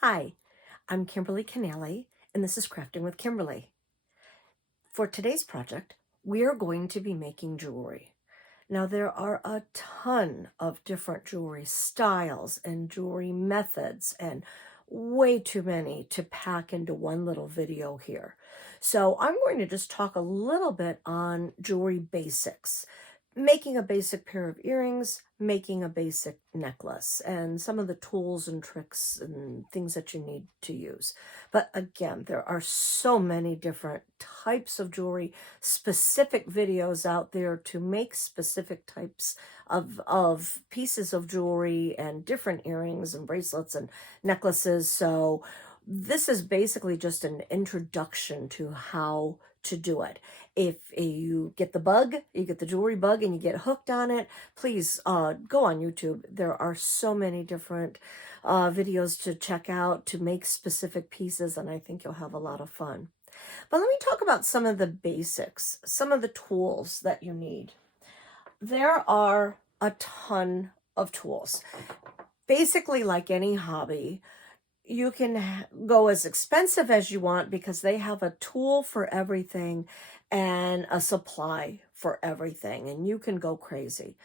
Hi, I'm Kimberly Canale, and this is Crafting with Kimberly. For today's project, we are going to be making jewelry. Now, there are a ton of different jewelry styles and jewelry methods, and way too many to pack into one little video here. So I'm going to just talk a little bit on jewelry basics, making a basic pair of earrings, making a basic necklace, and some of the tools and tricks and things that you need to use. But again, there are so many different types of jewelry, specific videos out there to make specific types of pieces of jewelry and different earrings and bracelets and necklaces. So this is basically just an introduction to how to do it. If you get the bug, you get the jewelry bug and you get hooked on it, please go on YouTube. There are so many different videos to check out to make specific pieces, and I think you'll have a lot of fun. But let me talk about some of the basics, some of the tools that you need. There are a ton of tools. Basically, like any hobby, you can go as expensive as you want because they have a tool for everything and a supply for everything, and you can go crazy.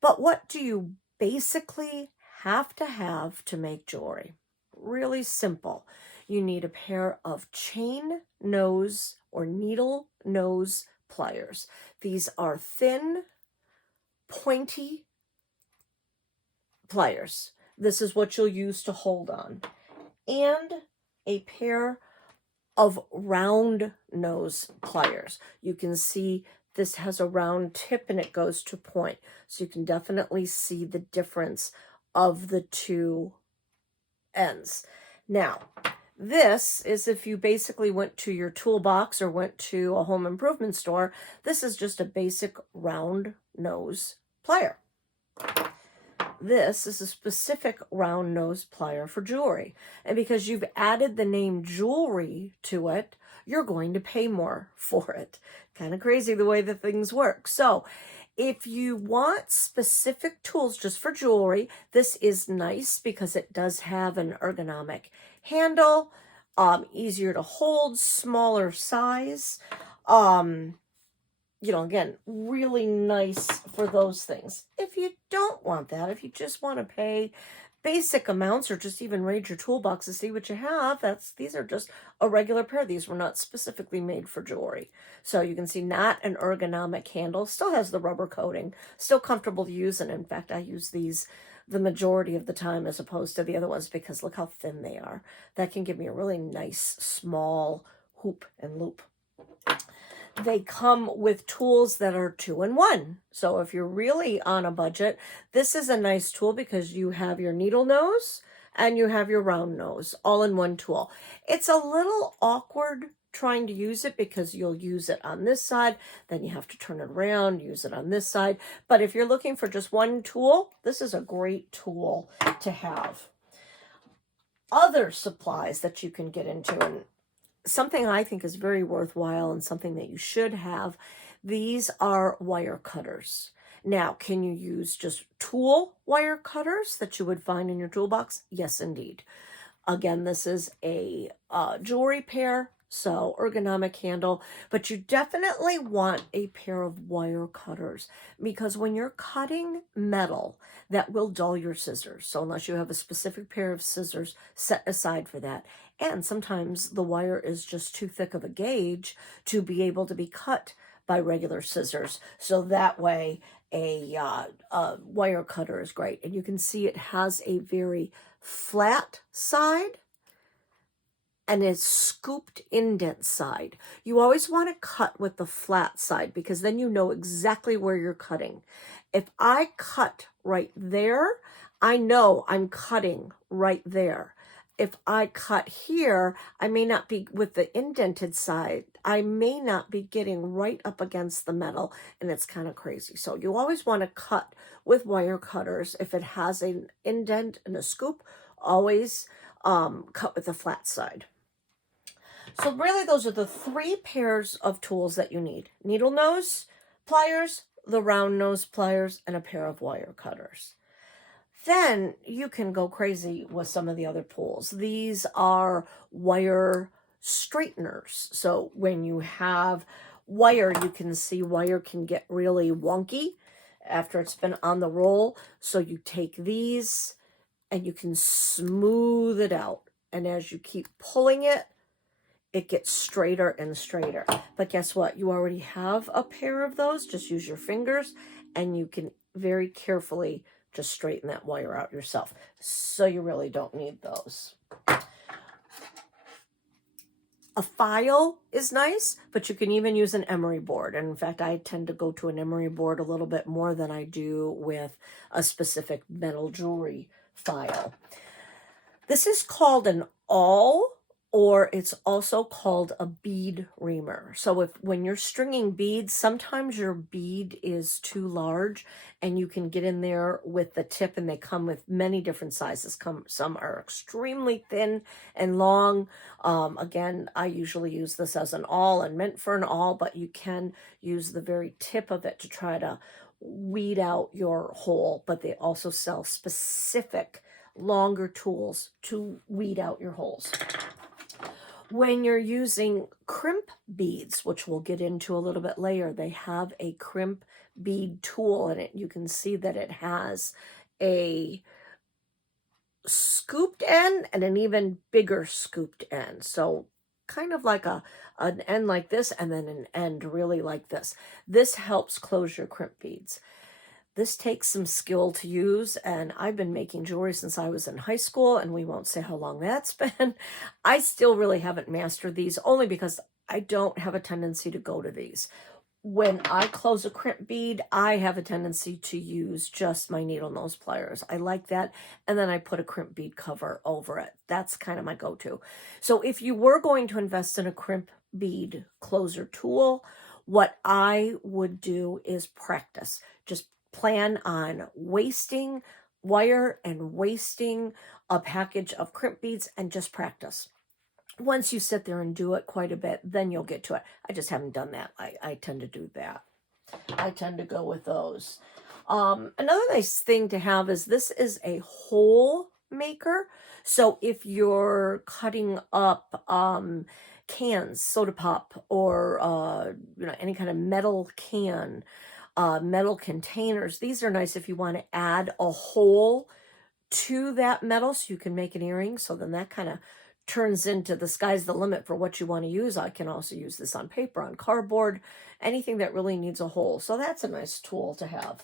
But what do you basically have to make jewelry? Really simple. You need a pair of chain nose or needle nose pliers. These are thin, pointy pliers. This is what you'll use to hold on. And a pair of round nose pliers. You can see this has a round tip and it goes to point. So you can definitely see the difference of the two ends. Now, this is if you basically went to your toolbox or went to a home improvement store, this is just a basic round nose plier. This is a specific round nose plier for jewelry. And because you've added the name jewelry to it, you're going to pay more for it. Kind of crazy the way that things work. So if you want specific tools just for jewelry, this is nice because it does have an ergonomic handle, easier to hold, smaller size. Again, really nice for those things. If you don't want that, if you just want to pay basic amounts or just even raid your toolbox to see what you have, these are just a regular pair. These were not specifically made for jewelry. So you can see not an ergonomic handle, still has the rubber coating, still comfortable to use. And in fact, I use these the majority of the time as opposed to the other ones because look how thin they are. That can give me a really nice small hoop and loop. They come with tools that are 2-in-1. So if you're really on a budget, this is a nice tool because you have your needle nose and you have your round nose all in one tool. It's a little awkward trying to use it because you'll use it on this side, then you have to turn it around, use it on this side. But if you're looking for just one tool, this is a great tool to have. Other supplies that you can get into, and something I think is very worthwhile and something that you should have, these are wire cutters. Now, can you use just tool wire cutters that you would find in your toolbox? Yes, indeed. Again, this is a jewelry pair, so ergonomic handle, but you definitely want a pair of wire cutters because when you're cutting metal, that will dull your scissors. So unless you have a specific pair of scissors set aside for that, and sometimes the wire is just too thick of a gauge to be able to be cut by regular scissors. So that way a wire cutter is great. And you can see it has a very flat side and a scooped indent side. You always want to cut with the flat side because then you know exactly where you're cutting. If I cut right there, I know I'm cutting right there. If I cut here, I may not be with the indented side. I may not be getting right up against the metal, and it's kind of crazy. So you always want to cut with wire cutters. If it has an indent and a scoop, always cut with the flat side. So really, those are the 3 pairs of tools that you need. Needle nose pliers, the round nose pliers, and a pair of wire cutters. Then you can go crazy with some of the other tools. These are wire straighteners. So when you have wire, you can see wire can get really wonky after it's been on the roll. So you take these and you can smooth it out. And as you keep pulling it, it gets straighter and straighter. But guess what? You already have a pair of those. Just use your fingers and you can very carefully just straighten that wire out yourself. So you really don't need those. A file is nice, but you can even use an emery board. And in fact, I tend to go to an emery board a little bit more than I do with a specific metal jewelry file. This is called an awl, or it's also called a bead reamer. So when you're stringing beads, sometimes your bead is too large and you can get in there with the tip, and they come with many different sizes. Some are extremely thin and long. Again, I usually use this as an awl and meant for an awl, but you can use the very tip of it to try to weed out your hole. But they also sell specific longer tools to weed out your holes. When you're using crimp beads, which we'll get into a little bit later, they have a crimp bead tool in it. You can see that it has a scooped end and an even bigger scooped end. So kind of like an end like this, and then an end really like this. This helps close your crimp beads. This takes some skill to use, and I've been making jewelry since I was in high school, and we won't say how long that's been. I still really haven't mastered these, only because I don't have a tendency to go to these. When I close a crimp bead, I have a tendency to use just my needle nose pliers. I like that, and then I put a crimp bead cover over it. That's kind of my go-to. So if you were going to invest in a crimp bead closer tool, what I would do is practice. Just plan on wasting wire and wasting a package of crimp beads and just practice. Once you sit there and do it quite a bit, then you'll get to it. I just haven't done that. I tend to do that. I tend to go with those. Another nice thing to have is this is a hole maker. So if you're cutting up cans, soda pop, or any kind of metal can, metal containers, these are nice if you want to add a hole to that metal so you can make an earring. So then that kind of turns into the sky's the limit for what you want to use. I can also use this on paper, on cardboard, anything that really needs a hole. So that's a nice tool to have.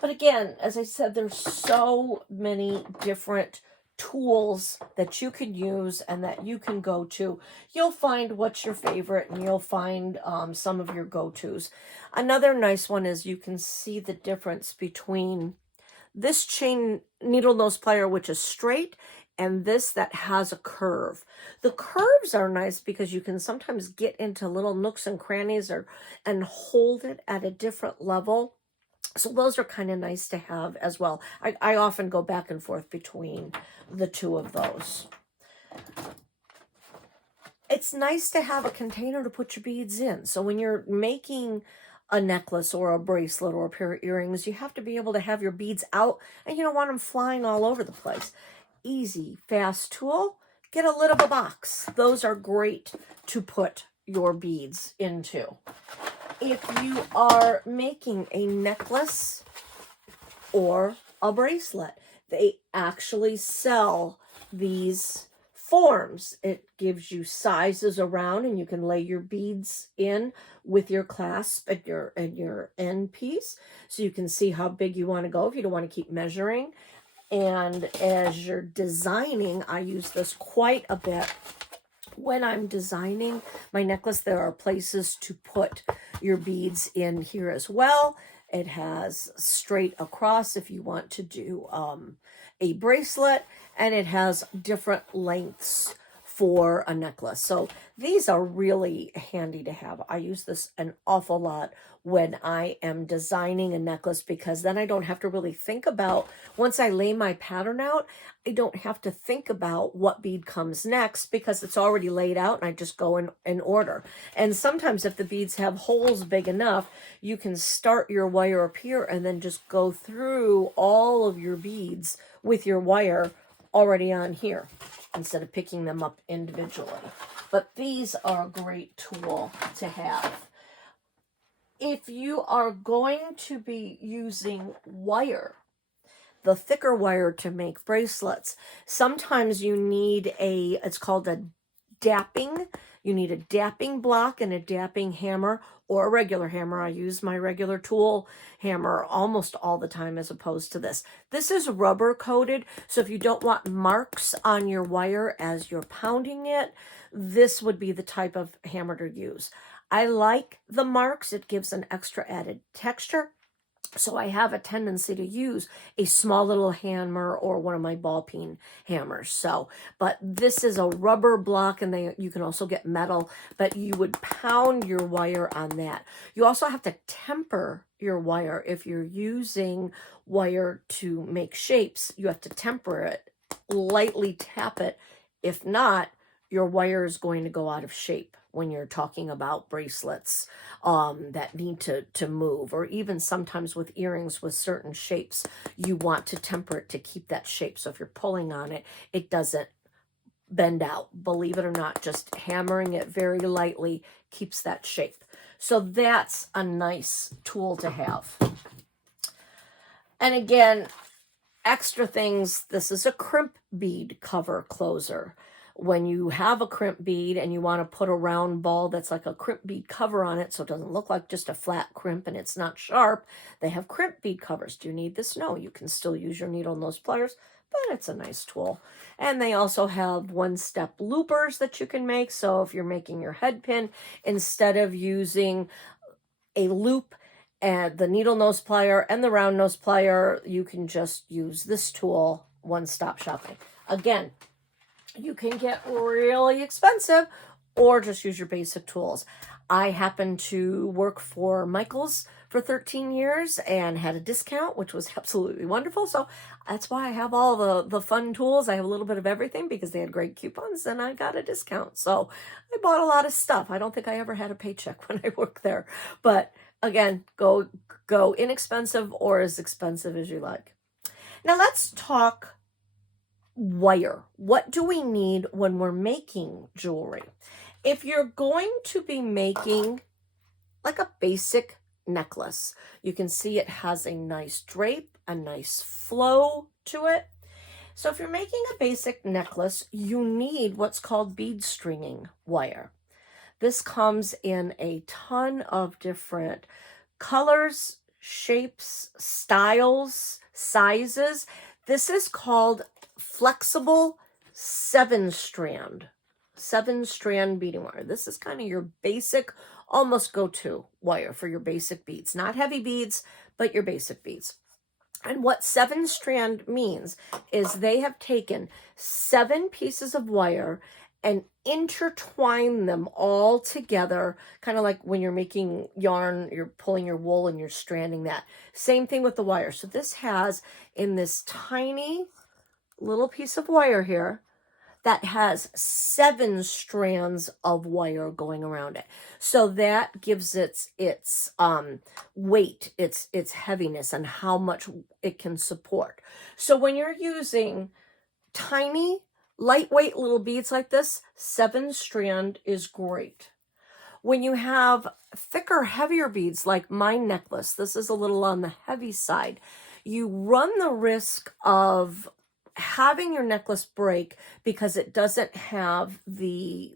But again, as I said, there's so many different tools that you can use and that you can go to. You'll find what's your favorite, and you'll find some of your go-tos. Another nice one is you can see the difference between this chain needle nose plier, which is straight, and this that has a curve. The curves are nice because you can sometimes get into little nooks and crannies and hold it at a different level. So those are kind of nice to have as well. I often go back and forth between the two of those. It's nice to have a container to put your beads in. So when you're making a necklace or a bracelet or a pair of earrings, you have to be able to have your beads out, and you don't want them flying all over the place. Easy, fast tool. Get a lid of a box. Those are great to put your beads into. If you are making a necklace or a bracelet, they actually sell these forms. It gives you sizes around, and you can lay your beads in with your clasp and your end piece, so you can see how big you want to go if you don't want to keep measuring. And as you're designing, I use this quite a bit. When I'm designing my necklace, there are places to put your beads in here as well. It has straight across if you want to do a bracelet, and it has different lengths for a necklace. So these are really handy to have. I use this an awful lot when I am designing a necklace, because then I don't have to really think about, once I lay my pattern out, I don't have to think about what bead comes next, because it's already laid out and I just go in order. And sometimes if the beads have holes big enough, you can start your wire up here and then just go through all of your beads with your wire already on here, instead of picking them up individually. But these are a great tool to have. If you are going to be using wire, the thicker wire to make bracelets, sometimes you need it's called a dapping. You need a dapping block and a dapping hammer, or a regular hammer. I use my regular tool hammer almost all the time as opposed to this. This is rubber coated, so if you don't want marks on your wire as you're pounding it, this would be the type of hammer to use. I like the marks. It gives an extra added texture. So I have a tendency to use a small little hammer or one of my ball peen hammers. So, but this is a rubber block, and you can also get metal, but you would pound your wire on that. You also have to temper your wire. If you're using wire to make shapes, you have to temper it, lightly tap it. If not, your wire is going to go out of shape when you're talking about bracelets that need to move, or even sometimes with earrings with certain shapes, you want to temper it to keep that shape. So if you're pulling on it, it doesn't bend out. Believe it or not, just hammering it very lightly keeps that shape. So that's a nice tool to have. And again, extra things, this is a crimp bead cover closer. When you have a crimp bead and you want to put a round ball that's like a crimp bead cover on it, so it doesn't look like just a flat crimp and it's not sharp, they have crimp bead covers. Do you need this? No, you can still use your needle nose pliers, but it's a nice tool. And they also have one-step loopers that you can make. So if you're making your head pin, instead of using a loop and the needle nose plier and the round nose plier, you can just use this tool, one-stop shopping. Again, you can get really expensive or just use your basic tools. I happened to work for Michaels for 13 years and had a discount, which was absolutely wonderful. So that's why I have all the fun tools. I have a little bit of everything because they had great coupons and I got a discount. So I bought a lot of stuff. I don't think I ever had a paycheck when I worked there. But again, go inexpensive or as expensive as you like. Now let's talk wire. What do we need when we're making jewelry? If you're going to be making like a basic necklace, you can see it has a nice drape, a nice flow to it. So if you're making a basic necklace, you need what's called bead stringing wire. This comes in a ton of different colors, shapes, styles, sizes. This is called flexible 7-strand beading wire. This is kind of your basic, almost go-to wire for your basic beads. Not heavy beads, but your basic beads. And what 7-strand means is they have taken 7 pieces of wire and intertwine them all together, kind of like when you're making yarn, you're pulling your wool and you're stranding that. Same thing with the wire. So this has, in this tiny little piece of wire here, that has 7 strands of wire going around it. So that gives its weight, its heaviness, and how much it can support. So when you're using tiny, lightweight little beads like this, 7-strand is great. When you have thicker, heavier beads like my necklace, this is a little on the heavy side, you run the risk of having your necklace break because it doesn't have the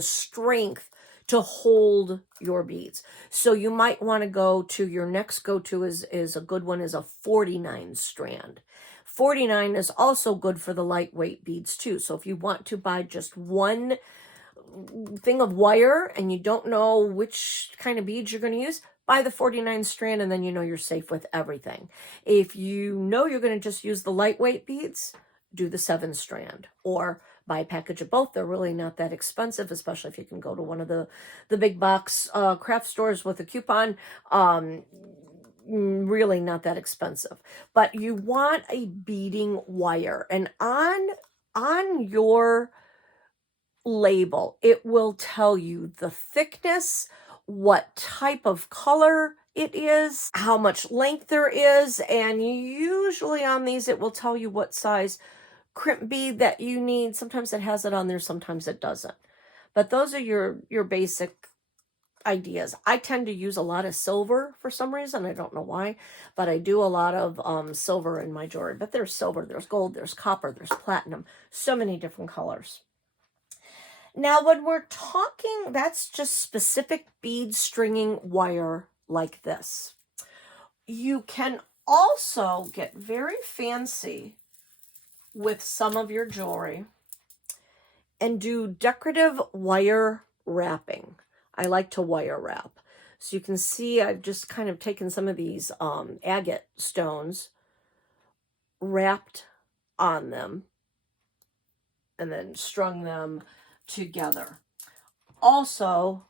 strength to hold your beads. So you might want to go to your next go-to is a good one, is a 49 strand. 49 is also good for the lightweight beads too. So if you want to buy just one thing of wire and you don't know which kind of beads you're going to use, buy the 49 strand and then you know you're safe with everything. If you know you're going to just use the lightweight beads, do the 7-strand, or buy a package of both. They're really not that expensive, especially if you can go to one of the big box craft stores with a coupon. Really not that expensive. But you want a beading wire, and on your label it will tell you the thickness, what type of color it is, how much length there is, and usually on these it will tell you what size crimp bead that you need. Sometimes it has it on there, sometimes it doesn't. But those are your basic ideas. I tend to use a lot of silver for some reason. I don't know why, but I do a lot of silver in my jewelry. But there's silver, there's gold, there's copper, there's platinum, so many different colors. Now, when we're talking, that's just specific bead stringing wire like this. You can also get very fancy with some of your jewelry and do decorative wire wrapping. I like to wire wrap. So you can see I've just kind of taken some of these agate stones, wrapped on them, and then strung them together. Also,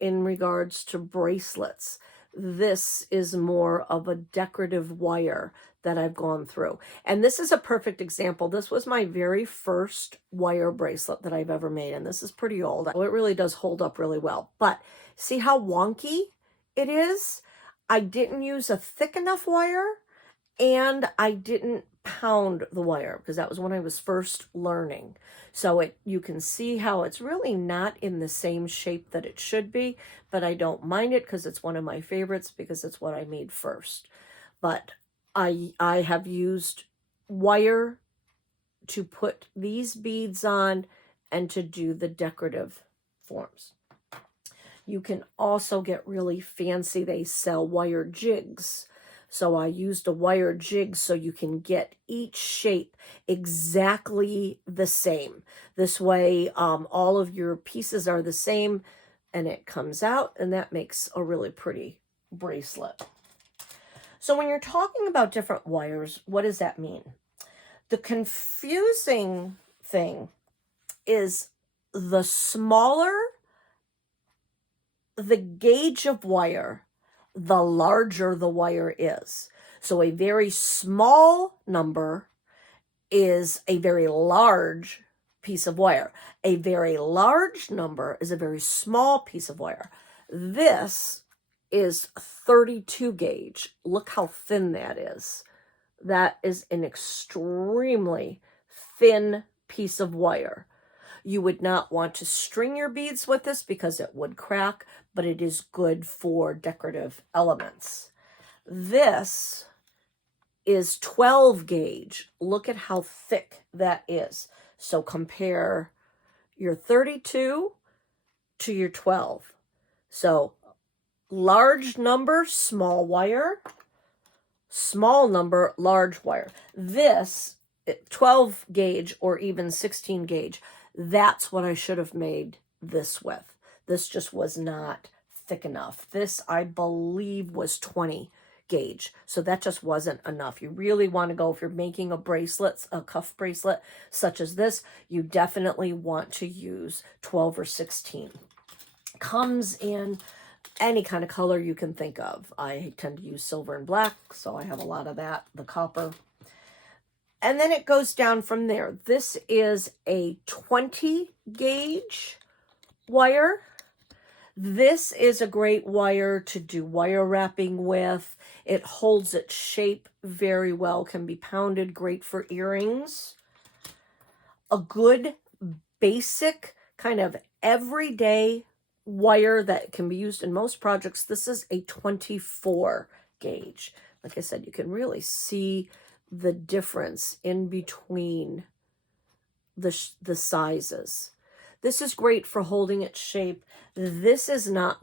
in regards to bracelets, this is more of a decorative wire that I've gone through. And this is a perfect example. This was my very first wire bracelet that I've ever made, and this is pretty old. It really does hold up really well. But see how wonky it is? I didn't use a thick enough wire, and I didn't pound the wire because that was when I was first learning. So you can see how it's really not in the same shape that it should be, but I don't mind it because it's one of my favorites because it's what I made first. But I have used wire to put these beads on and to do the decorative forms. You can also get really fancy. They sell wire jigs. So I used a wire jig so you can get each shape exactly the same. This way, all of your pieces are the same and it comes out, and that makes a really pretty bracelet. So when you're talking about different wires, what does that mean? The confusing thing is the smaller the gauge of wire, the larger the wire is. So a very small number is a very large piece of wire. A very large number is a very small piece of wire. This is 32 gauge. Look how thin that is. That is an extremely thin piece of wire. You would not want to string your beads with this because it would crack, but it is good for decorative elements. This is 12 gauge. Look at how thick that is. So compare your 32 to your 12. So large number, small wire, small number, large wire. This 12 gauge or even 16 gauge, that's what I should have made this with. This just was not thick enough. This, I believe, was 20 gauge. So that just wasn't enough. You really want to go, if you're making a bracelet, a cuff bracelet such as this, you definitely want to use 12 or 16. Comes in any kind of color you can think of. I tend to use silver and black, so I have a lot of that, the copper. And then it goes down from there. This is a 20 gauge wire. This is a great wire to do wire wrapping with. It holds its shape very well, can be pounded, great for earrings. A good basic kind of everyday wire that can be used in most projects. This is a 24 gauge. Like I said, you can really see the difference in between the sizes. This is great for holding its shape. This is not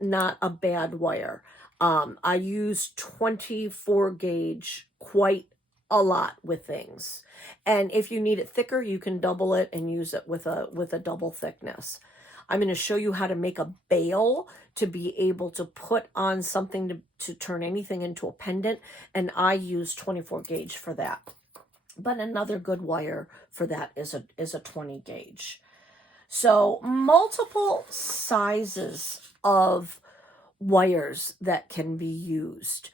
a bad wire. I use 24 gauge quite a lot with things. And if you need it thicker, you can double it and use it with a double thickness. I'm going to show you how to make a bale to be able to put on something to turn anything into a pendant. And I use 24 gauge for that. But another good wire for that is a 20 gauge. So multiple sizes of wires that can be used.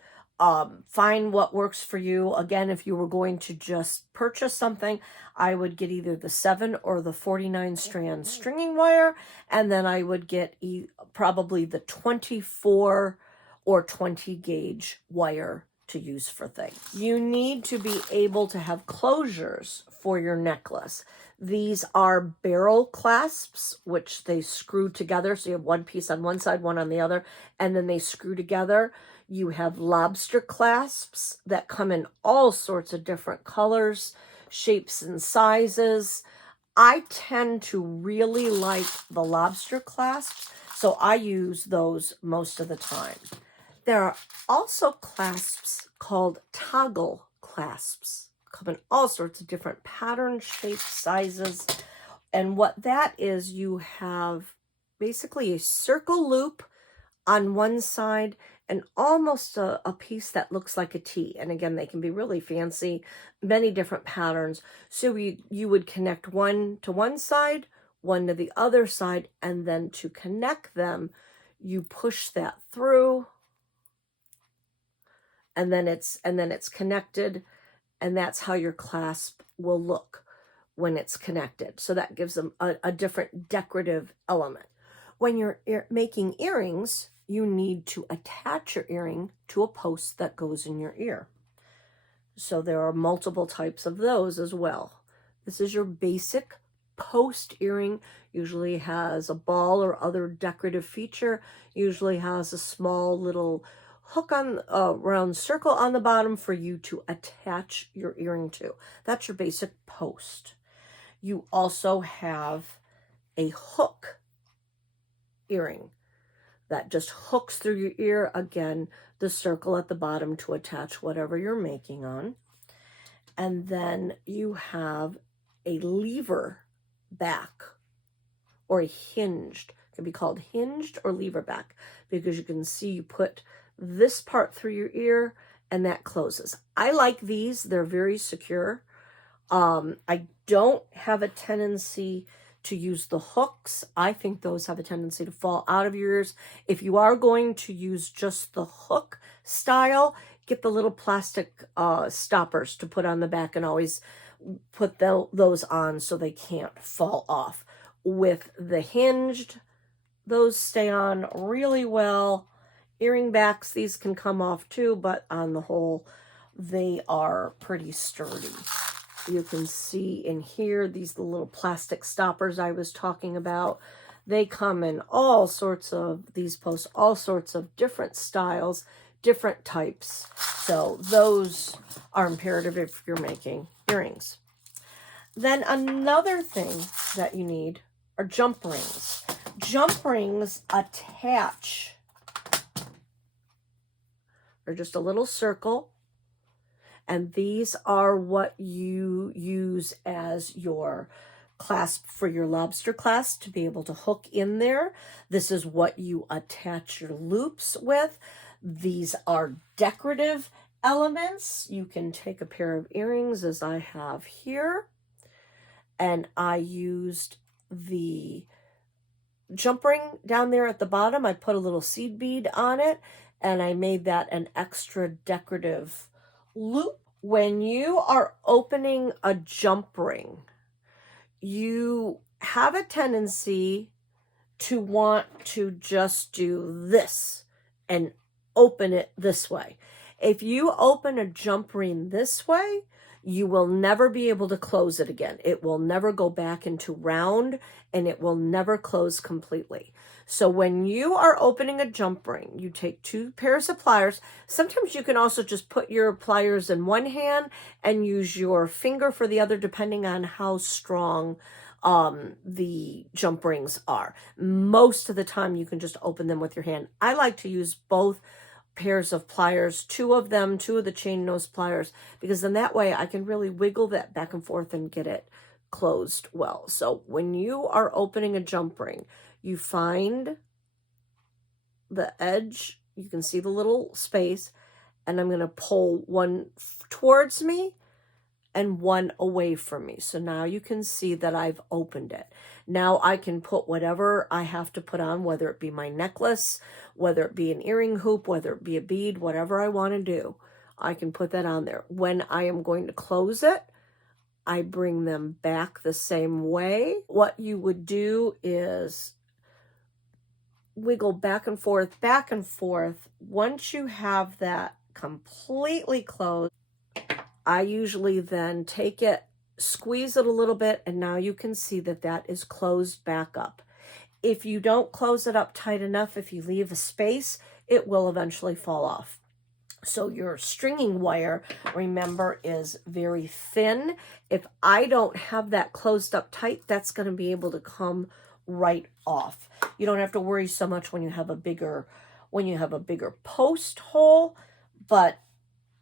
Find what works for you. Again, if you were going to just purchase something, I would get either the 7 or the 49 strand stringing wire, and then I would get probably the 24 or 20 gauge wire to use for things. You need to be able to have closures for your necklace. These are barrel clasps, which they screw together. So you have one piece on one side, one on the other, and then they screw together. You have lobster clasps that come in all sorts of different colors, shapes, and sizes. I tend to really like the lobster clasps, so I use those most of the time. There are also clasps called toggle clasps. Come in all sorts of different patterns, shapes, sizes. And what that is, you have basically a circle loop on one side and almost a piece that looks like a T. And again, they can be really fancy, many different patterns. So you would connect one to one side, one to the other side, and then to connect them, you push that through, and then it's connected, and that's how your clasp will look when it's connected. So that gives them a different decorative element. When you're making earrings, you need to attach your earring to a post that goes in your ear. So there are multiple types of those as well. This is your basic post earring. Usually has a ball or other decorative feature. Usually has a small little hook on a round circle on the bottom for you to attach your earring to. That's your basic post. You also have a hook earring that just hooks through your ear. Again, the circle at the bottom to attach whatever you're making on. And then you have a lever back or a hinged. It can be called hinged or lever back because you can see you put this part through your ear and that closes. I like these. They're very secure. I don't have a tendency to use the hooks. I think those have a tendency to fall out of your ears. If you are going to use just the hook style, get the little plastic stoppers to put on the back and always put those on so they can't fall off. With the hinged, those stay on really well. Earring backs, these can come off too, but on the whole, they are pretty sturdy. You can see in here, these little plastic stoppers I was talking about. They come in all sorts of, these posts, all sorts of different styles, different types. So those are imperative if you're making earrings. Then another thing that you need are jump rings. Jump rings attach. They're just a little circle. And these are what you use as your clasp for your lobster clasp to be able to hook in there. This is what you attach your loops with. These are decorative elements. You can take a pair of earrings as I have here. And I used the jump ring down there at the bottom. I put a little seed bead on it and I made that an extra decorative loop. When you are opening a jump ring, you have a tendency to want to just do this and open it this way. If you open a jump ring this way, you will never be able to close it again. It will never go back into round and it will never close completely. So when you are opening a jump ring, you take 2 pairs of pliers. Sometimes you can also just put your pliers in one hand and use your finger for the other, depending on how strong the jump rings are. Most of the time you can just open them with your hand. I like to use both pairs of pliers, 2 of them, 2 of the chain nose pliers, because then that way I can really wiggle that back and forth and get it closed well. So when you are opening a jump ring, you find the edge, you can see the little space, and I'm going to pull one towards me, and one away from me. So now you can see that I've opened it. Now I can put whatever I have to put on, whether it be my necklace, whether it be an earring hoop, whether it be a bead, whatever I want to do, I can put that on there. When I am going to close it, I bring them back the same way. What you would do is wiggle back and forth, back and forth. Once you have that completely closed, I usually then take it, squeeze it a little bit, and now you can see that that is closed back up. If you don't close it up tight enough, if you leave a space, it will eventually fall off. So your stringing wire, remember, is very thin. If I don't have that closed up tight, that's going to be able to come right off. You don't have to worry so much when you have a bigger post hole, but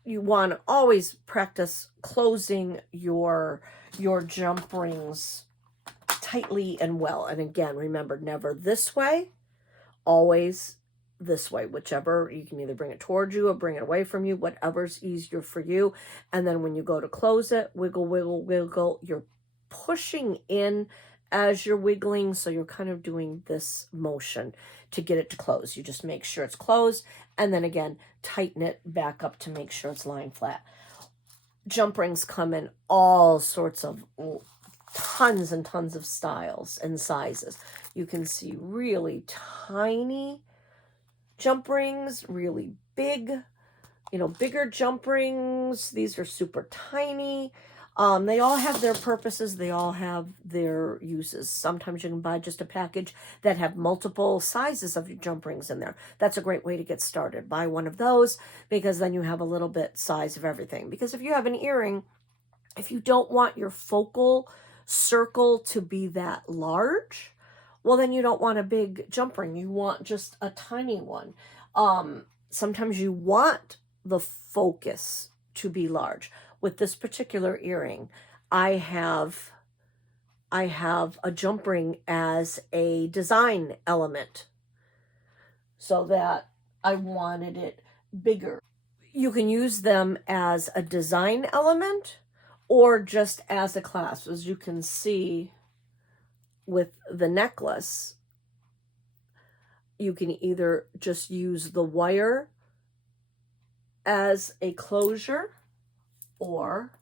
you want to always practice closing your jump rings tightly and well. And again, remember, never this way, always this way, whichever. You can either bring it towards you or bring it away from you, whatever's easier for you. And then when you go to close it, wiggle, wiggle, wiggle. You're pushing in as you're wiggling, so you're kind of doing this motion to get it to close. You just make sure it's closed, and then again, tighten it back up to make sure it's lying flat. Jump rings come in all sorts of tons and tons of styles and sizes. You can see really tiny jump rings, really big, bigger jump rings. These are super tiny. They all have their purposes. They all have their uses. Sometimes you can buy just a package that have multiple sizes of your jump rings in there. That's a great way to get started. Buy one of those, because then you have a little bit size of everything. Because if you have an earring, if you don't want your focal circle to be that large, well, then you don't want a big jump ring. You want just a tiny one. Sometimes you want the focus to be large. With this particular earring, I have a jump ring as a design element, so that I wanted it bigger. You can use them as a design element or just as a clasp. As you can see with the necklace, you can either just use the wire as a closure, or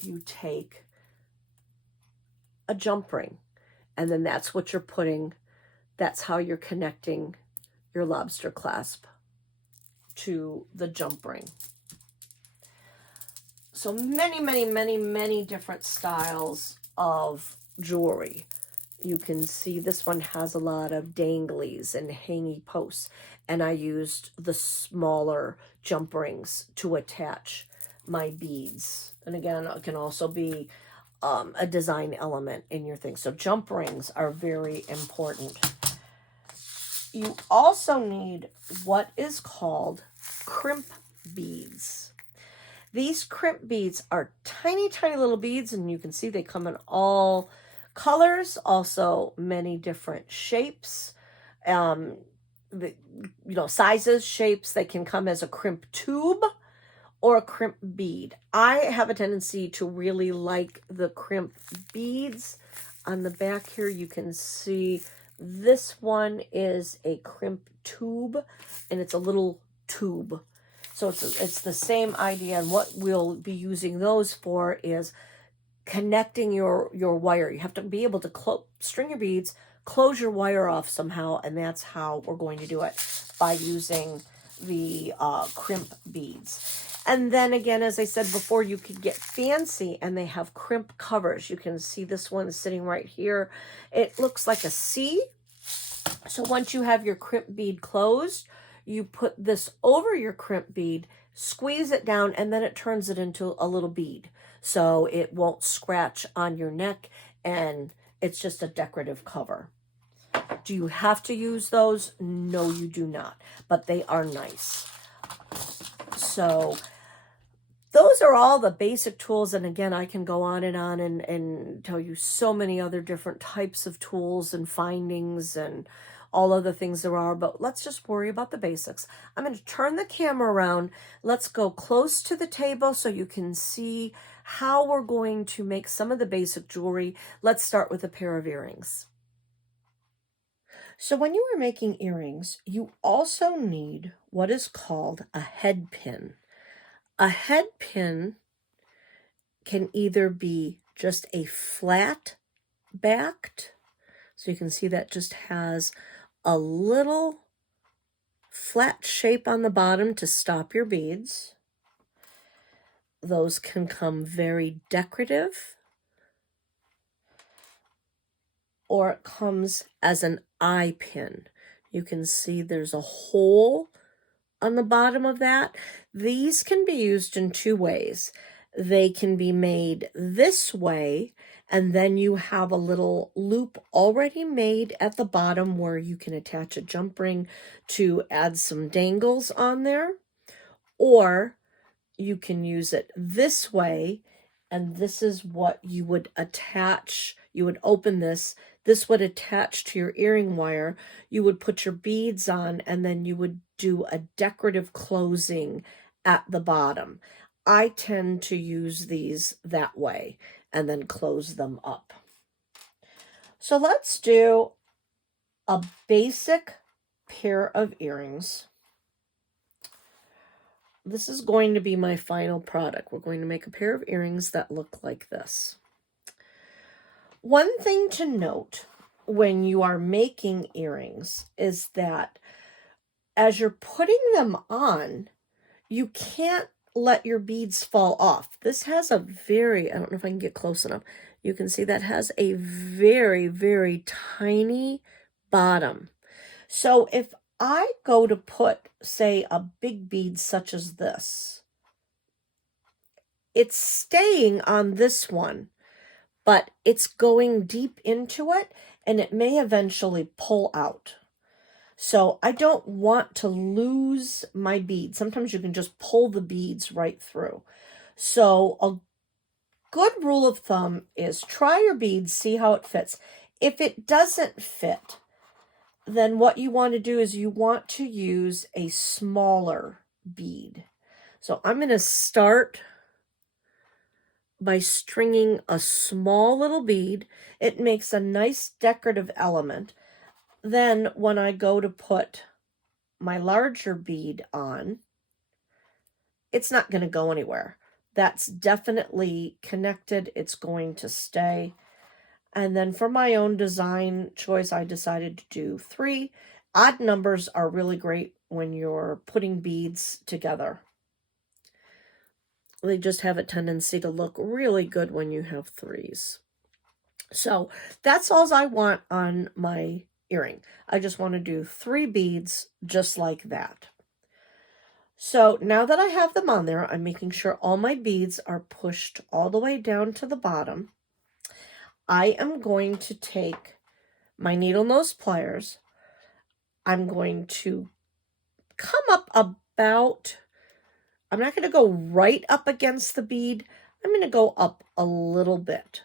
you take a jump ring, and then that's what you're putting, that's how you're connecting your lobster clasp to the jump ring. So many, many, many, many different styles of jewelry. You can see this one has a lot of danglies and hangy posts, and I used the smaller jump rings to attach my beads. And again, it can also be a design element in your thing. So jump rings are very important. You also need what is called crimp beads. These crimp beads are tiny, tiny little beads, and you can see they come in all colors, also many different shapes, sizes, shapes. They can come as a crimp tube or a crimp bead. I have a tendency to really like the crimp beads. On the back here, you can see this one is a crimp tube, and it's a little tube. So it's the same idea, and what we'll be using those for is connecting your wire. You have to be able to string your beads, close your wire off somehow, and that's how we're going to do it, by using the crimp beads. And then again, as I said before, you could get fancy, and they have crimp covers. You can see this one sitting right here. It looks like a C. So once you have your crimp bead closed, you put this over your crimp bead, squeeze it down, and then it turns it into a little bead. So it won't scratch on your neck, and it's just a decorative cover. Do you have to use those? No, you do not, but they are nice. So those are all the basic tools. And again, I can go on and tell you so many other different types of tools and findings and all other things there are, but let's just worry about the basics. I'm going to turn the camera around. Let's go close to the table so you can see how we're going to make some of the basic jewelry. Let's start with a pair of earrings. So when you are making earrings, you also need what is called a head pin. A head pin can either be just a flat backed, so you can see that just has a little flat shape on the bottom to stop your beads. Those can come very decorative, or it comes as an eye pin. You can see there's a hole on the bottom of that. These can be used in two ways. They can be made this way, and then you have a little loop already made at the bottom where you can attach a jump ring to add some dangles on there. Or you can use it this way, and this is what you would attach. You would open this. This would attach to your earring wire. You would put your beads on, and then you would do a decorative closing at the bottom. I tend to use these that way and then close them up. So let's do a basic pair of earrings. This is going to be my final product. We're going to make a pair of earrings that look like this. One thing to note when you are making earrings is that as you're putting them on, you can't let your beads fall off. This has a very, I don't know if I can get close enough. You can see that has a very, very tiny bottom. So if I go to put, say, a big bead such as this, it's staying on this one, but it's going deep into it, and it may eventually pull out. So I don't want to lose my beads. Sometimes you can just pull the beads right through. So a good rule of thumb is try your beads, see how it fits. If it doesn't fit, then what you want to do is you want to use a smaller bead. So I'm going to start by stringing a small little bead. It makes a nice decorative element. Then when I go to put my larger bead on, it's not going to go anywhere. That's definitely connected. It's going to stay. And then for my own design choice, I decided to do 3. Odd numbers are really great when you're putting beads together. They just have a tendency to look really good when you have 3s. So that's all I want on my earring. I just want to do 3 beads just like that. So now that I have them on there, I'm making sure all my beads are pushed all the way down to the bottom. I am going to take my needle nose pliers. I'm going to come up about, I'm not going to go right up against the bead. I'm going to go up a little bit.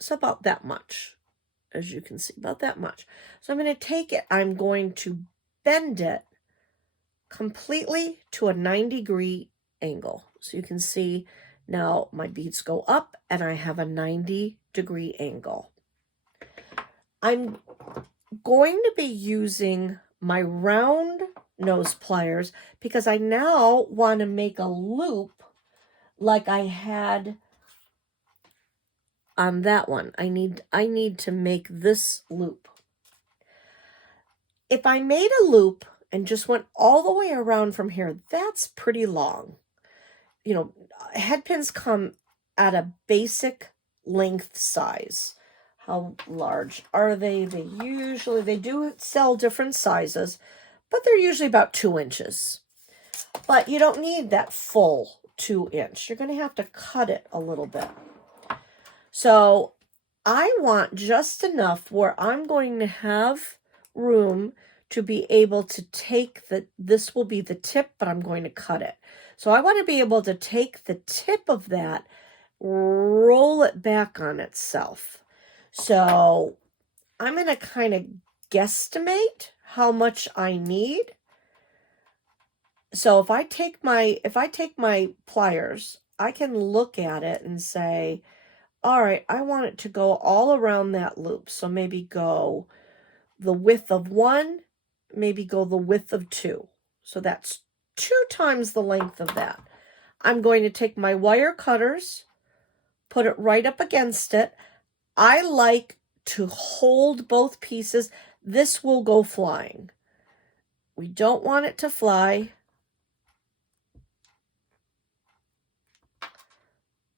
So about that much, as you can see, about that much. So I'm going to take it, I'm going to bend it completely to a 90-degree angle. So you can see now my beads go up and I have a 90-degree angle. I'm going to be using my round nose pliers because I now want to make a loop like I had on that one. I need to make this loop. If I made a loop and just went all the way around from here, that's pretty long. You know, headpins come at a basic length size. How large are they? They do sell different sizes, but they're usually about 2 inches. But you don't need that full 2 inch. You're going to have to cut it a little bit. So I want just enough where I'm going to have room to be able to take this will be the tip, but I'm going to cut it. So I want to be able to take the tip of that, roll it back on itself. So I'm going to kind of guesstimate how much I need. So if I take my pliers, I can look at it and say, all right, I want it to go all around that loop. So maybe go the width of 1, maybe go the width of 2. So that's 2 times the length of that. I'm going to take my wire cutters, put it right up against it. I like to hold both pieces. This will go flying. We don't want it to fly.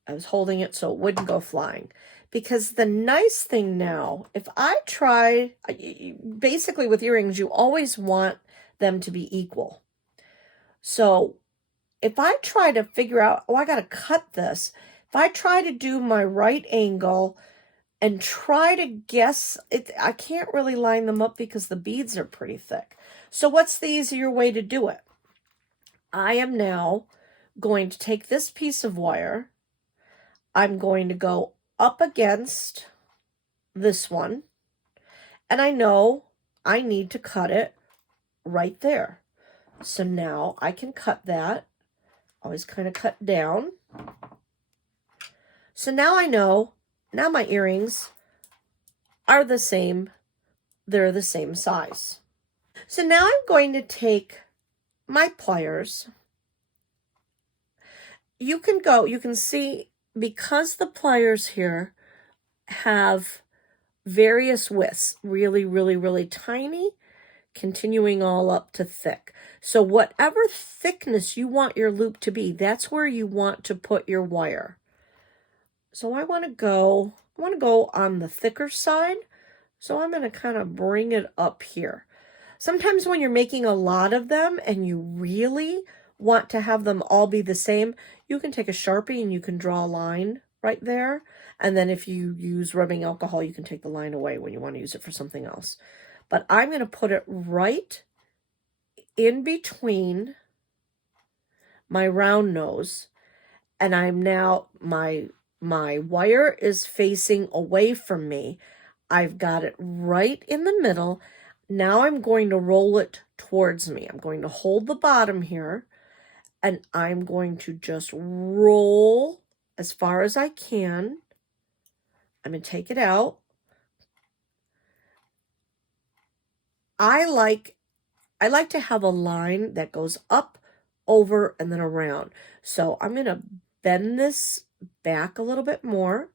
I was holding it so it wouldn't go flying. Because the nice thing now, if I try, basically with earrings, you always want them to be equal. So if I try to figure out, oh, I got to cut this. If I try to do my right angle and try to guess it, I can't really line them up because the beads are pretty thick. So what's the easier way to do it? I am now going to take this piece of wire. I'm going to go up against this one, and I know I need to cut it right there. So now I can cut that. Always kind of cut down. So now I know, now my earrings are the same. They're the same size. So now I'm going to take my pliers. You can see, because the pliers here have various widths, really, really, really tiny, continuing all up to thick. So whatever thickness you want your loop to be, that's where you want to put your wire. So I want to go on the thicker side. So I'm going to kind of bring it up here. Sometimes when you're making a lot of them and you really want to have them all be the same, you can take a Sharpie and you can draw a line right there. And then if you use rubbing alcohol, you can take the line away when you want to use it for something else. But I'm going to put it right in between my round nose. And I'm now, my wire is facing away from me. I've got it right in the middle. Now I'm going to roll it towards me. I'm going to hold the bottom here, and I'm going to just roll as far as I can. I'm going to take it out. I like to have a line that goes up, over, and then around. So I'm going to bend this back a little bit more.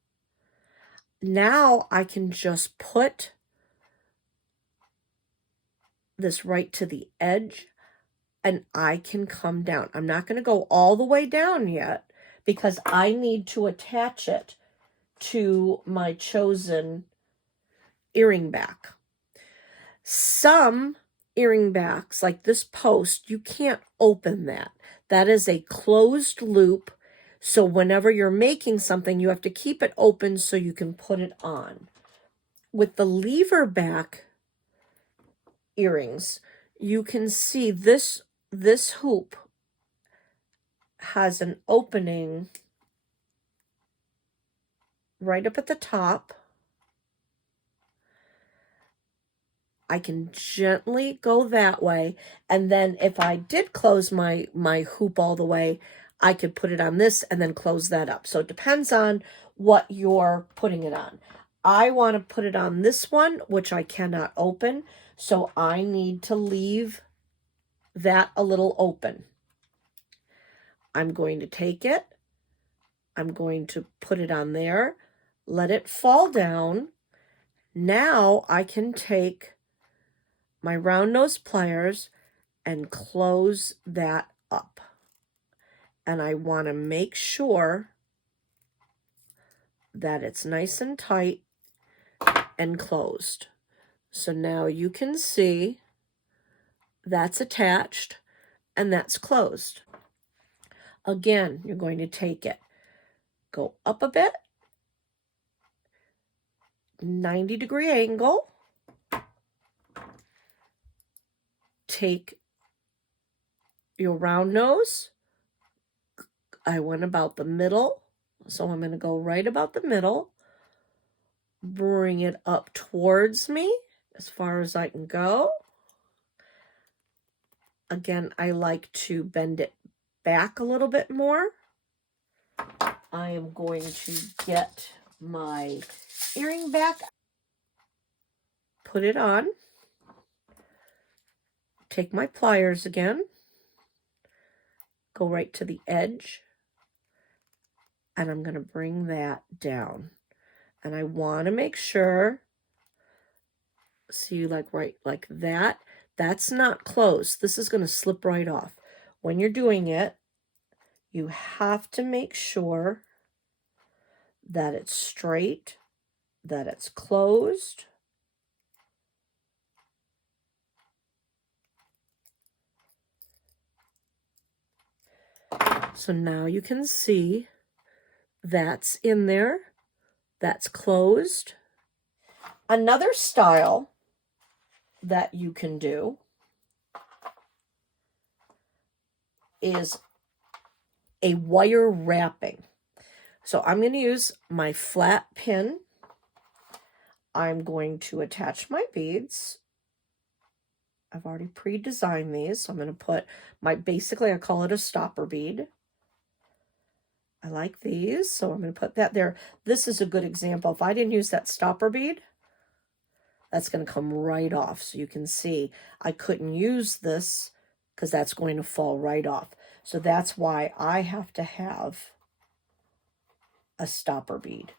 Now I can just put this right to the edge, and I can come down. I'm not going to go all the way down yet because I need to attach it to my chosen earring back. Some earring backs, like this post, you can't open that. That is a closed loop. So whenever you're making something, you have to keep it open so you can put it on. With the lever back earrings, you can see this hoop has an opening right up at the top. I can gently go that way, and then if I did close my hoop all the way, I could put it on this and then close that up. So it depends on what you're putting it on. I want to put it on this one, which I cannot open, so I need to leave that a little open. I'm going to take it, I'm going to put it on there, let it fall down. Now I can take my round nose pliers and close that up. And I want to make sure that it's nice and tight and closed. So now you can see that's attached and that's closed. Again, you're going to take it, go up a bit, 90-degree angle, take your round nose. I went about the middle, so I'm going to go right about the middle, bring it up towards me, as far as I can go. Again, I like to bend it back a little bit more. I am going to get my earring back, put it on, take my pliers again, go right to the edge, and I'm going to bring that down. And I want to make sure, see, like right like that, that's not closed. This is going to slip right off. When you're doing it, you have to make sure that it's straight, that it's closed. So now you can see that's in there, that's closed. Another style that you can do is a wire wrapping. So I'm going to use my flat pin. I'm going to attach my beads. I've already pre-designed these, so I'm going to put my, basically I call it a stopper bead. I like these, so I'm going to put that there. This is a good example. If I didn't use that stopper bead, that's going to come right off. So you can see I couldn't use this because that's going to fall right off. So that's why I have to have a stopper bead.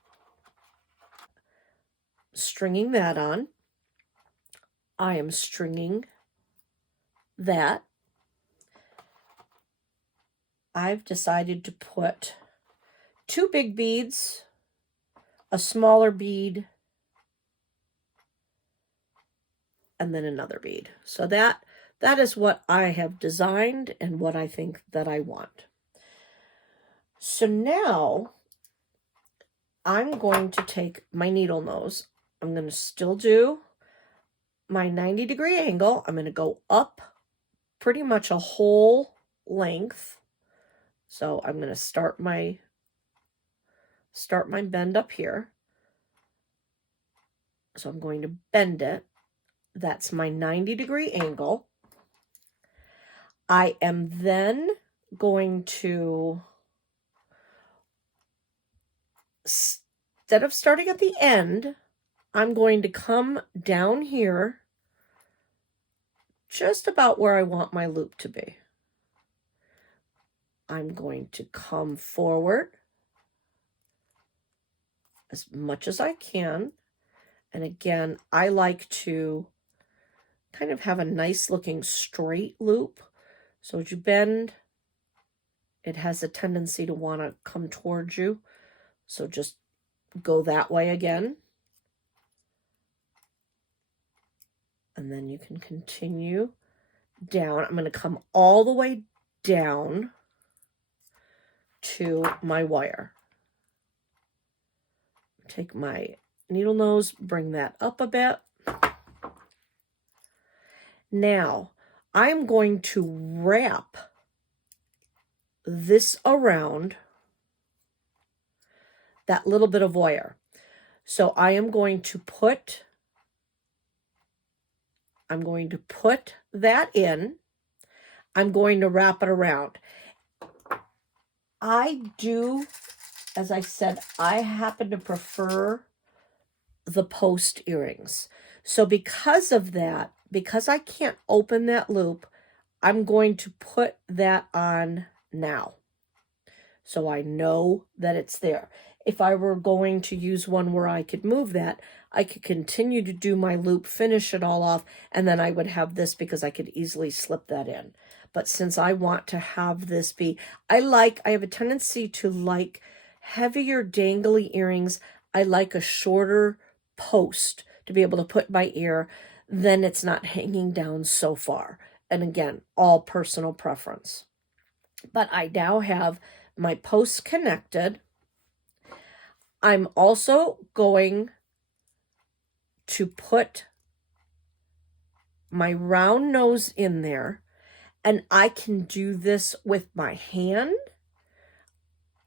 Stringing that on, I am stringing that. I've decided to put 2 big beads, a smaller bead, and then another bead. So that is what I have designed and what I think that I want. So now I'm going to take my needle nose. I'm going to still do my 90-degree angle. I'm going to go up pretty much a whole length. So I'm going to start my bend up here. So I'm going to bend it. That's my 90-degree angle. I am then going to, instead of starting at the end, I'm going to come down here just about where I want my loop to be. I'm going to come forward as much as I can. And again, I like to kind of have a nice looking straight loop. So as you bend, it has a tendency to want to come towards you. So just go that way again. And then you can continue down. I'm going to come all the way down to my wire. Take my needle nose, bring that up a bit. Now, I'm going to wrap this around that little bit of wire. So I am going to put that in. I'm going to wrap it around. I do, as I said, I happen to prefer the post earrings. So because of that, because I can't open that loop, I'm going to put that on now. So I know that it's there. If I were going to use one where I could move that, I could continue to do my loop, finish it all off, and then I would have this because I could easily slip that in. But since I want to have this be, I have a tendency to like heavier dangly earrings. I like a shorter post to be able to put my ear, then it's not hanging down so far. And again, all personal preference. But I now have my posts connected. I'm also going to put my round nose in there, and I can do this with my hand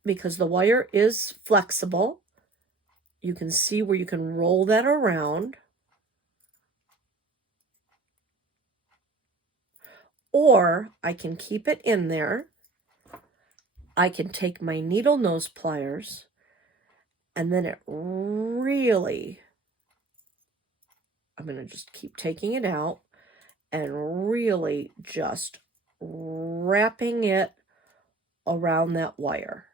because the wire is flexible. You can see where you can roll that around. Or I can keep it in there. I can take my needle nose pliers, and then it really, I'm going to just keep taking it out and really just wrapping it around that wire.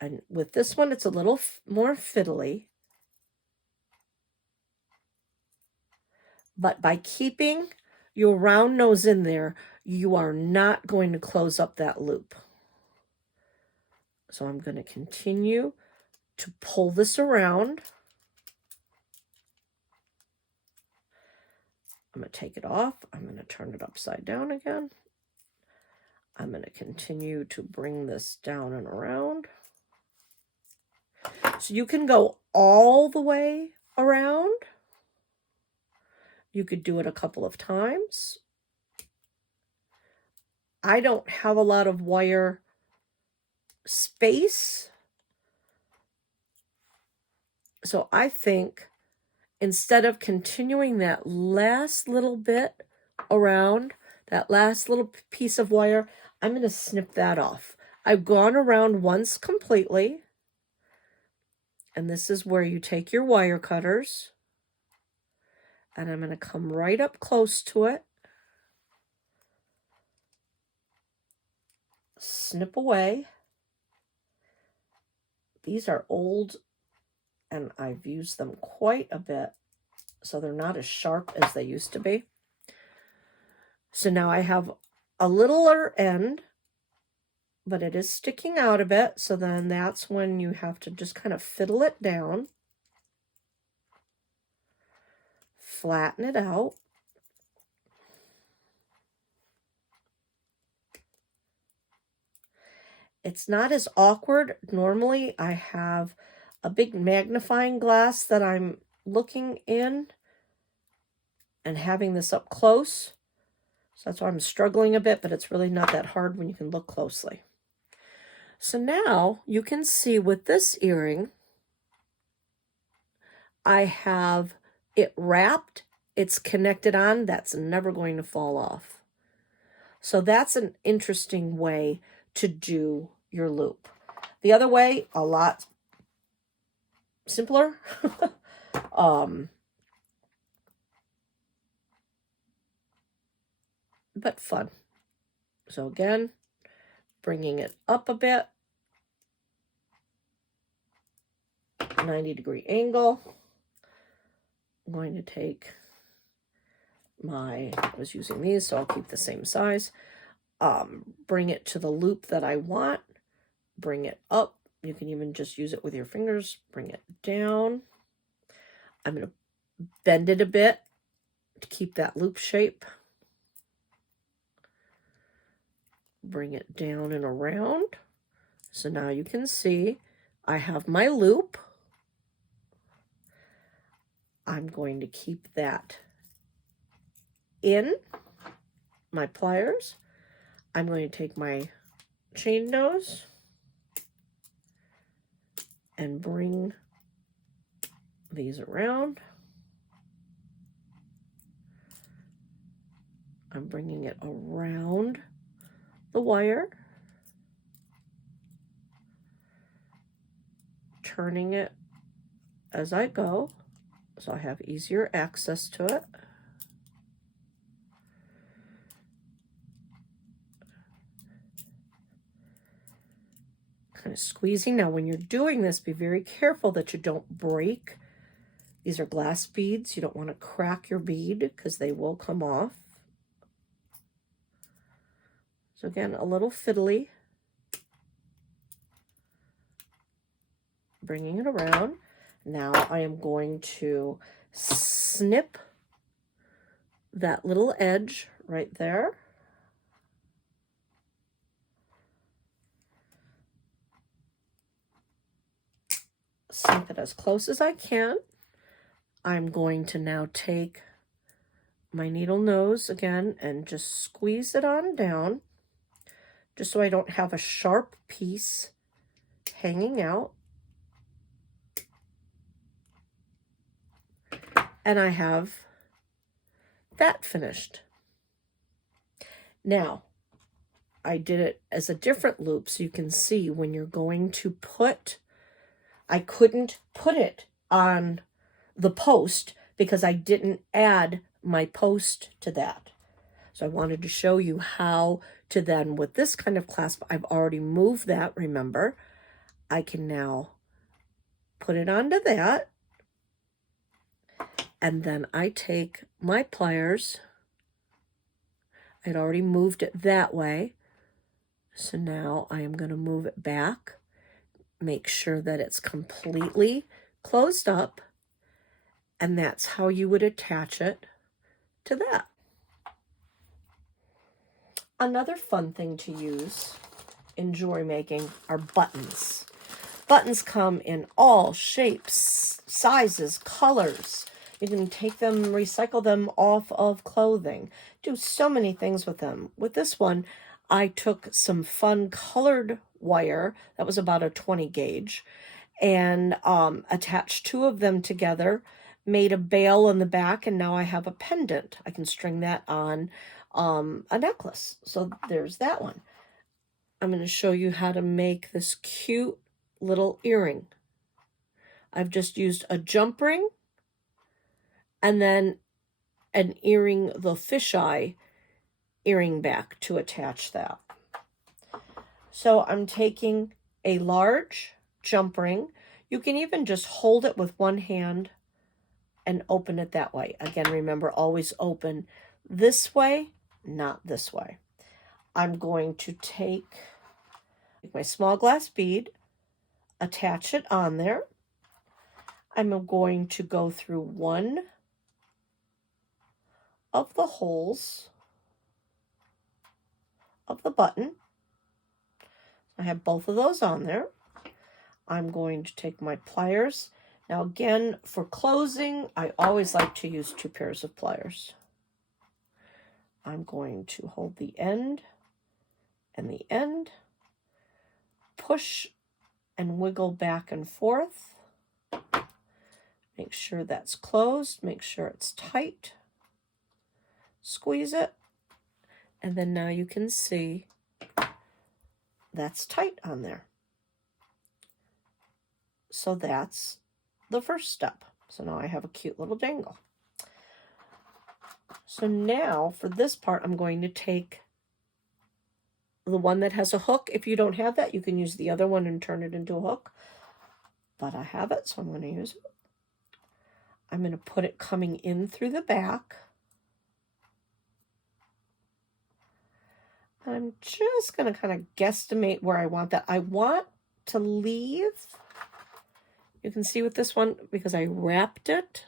And with this one, it's a little more fiddly. But by keeping your round nose in there, you are not going to close up that loop. So I'm going to continue to pull this around. I'm going to take it off. I'm going to turn it upside down again. I'm going to continue to bring this down and around. So you can go all the way around. You could do it a couple of times. I don't have a lot of wire space. So I think instead of continuing that last little bit around, that last little piece of wire, I'm going to snip that off. I've gone around once completely. And this is where you take your wire cutters. And I'm going to come right up close to it. Snip away. These are old and I've used them quite a bit, so they're not as sharp as they used to be. So now I have a littler end, but it is sticking out a bit, so then that's when you have to just kind of fiddle it down, flatten it out. It's not as awkward. Normally I have a big magnifying glass that I'm looking in and having this up close. So that's why I'm struggling a bit, but it's really not that hard when you can look closely. So now you can see with this earring, I have it wrapped, it's connected on, that's never going to fall off. So that's an interesting way to do your loop. The other way, a lot simpler. But fun. So again, bringing it up a bit, 90-degree angle. I'm going to take I was using these, so I'll keep the same size. Bring it to the loop that I want. Bring it up. You can even just use it with your fingers. Bring it down. I'm going to bend it a bit to keep that loop shape. Bring it down and around. So now you can see I have my loop. I'm going to keep that in my pliers. I'm going to take my chain nose and bring these around. I'm bringing it around the wire, turning it as I go so I have easier access to it. Kind of squeezing. Now when you're doing this, be very careful that you don't break. These are glass beads. You don't want to crack your bead because they will come off. So again, a little fiddly. Bringing it around. Now I am going to snip that little edge right there. Snip it as close as I can. I'm going to now take my needle nose again and just squeeze it on down, just so I don't have a sharp piece hanging out. And I have that finished. Now, I did it as a different loop so you can see when you're going to put, I couldn't put it on the post because I didn't add my post to that. So I wanted to show you how to then, with this kind of clasp, I've already moved that, remember. I can now put it onto that. And then I take my pliers. I'd already moved it that way. So now I am going to move it back. Make sure that it's completely closed up. And that's how you would attach it to that. Another fun thing to use in jewelry making are buttons. Buttons come in all shapes, sizes, colors. You can take them, recycle them off of clothing. Do so many things with them. With this one, I took some fun colored wire, that was about a 20 gauge, and attached two of them together, made a bale in the back, and now I have a pendant. I can string that on a necklace. So there's that one. I'm going to show you how to make this cute little earring. I've just used a jump ring and then an earring, the fisheye earring back to attach that. So I'm taking a large jump ring. You can even just hold it with one hand and open it that way. Again, remember, always open this way, not this way. I'm going to take my small glass bead, attach it on there. I'm going to go through one of the holes of the button. I have both of those on there. I'm going to take my pliers. Now again, for closing, I always like to use 2 pairs of pliers. I'm going to hold the end and the end, push and wiggle back and forth. Make sure that's closed, make sure it's tight. Squeeze it, and then now you can see that's tight on there. So that's the first step. So now I have a cute little dangle. So now for this part, I'm going to take the one that has a hook. If you don't have that, you can use the other one and turn it into a hook. But I have it, so I'm going to use it. I'm going to put it coming in through the back. I'm just going to kind of guesstimate where I want that. I want to leave, you can see with this one, because I wrapped it.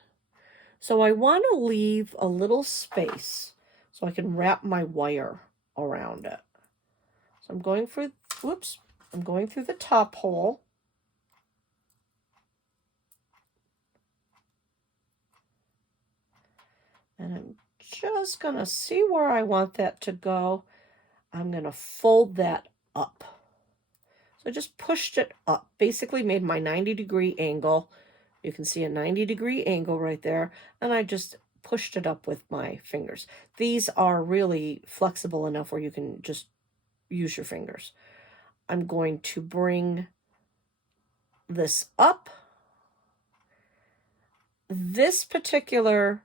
So I want to leave a little space so I can wrap my wire around it. So I'm going through, whoops, I'm going through the top hole. And I'm just going to see where I want that to go. I'm going to fold that up. So I just pushed it up, basically made my 90-degree angle. You can see a 90-degree angle right there. And I just pushed it up with my fingers. These are really flexible enough where you can just use your fingers. I'm going to bring this up. This particular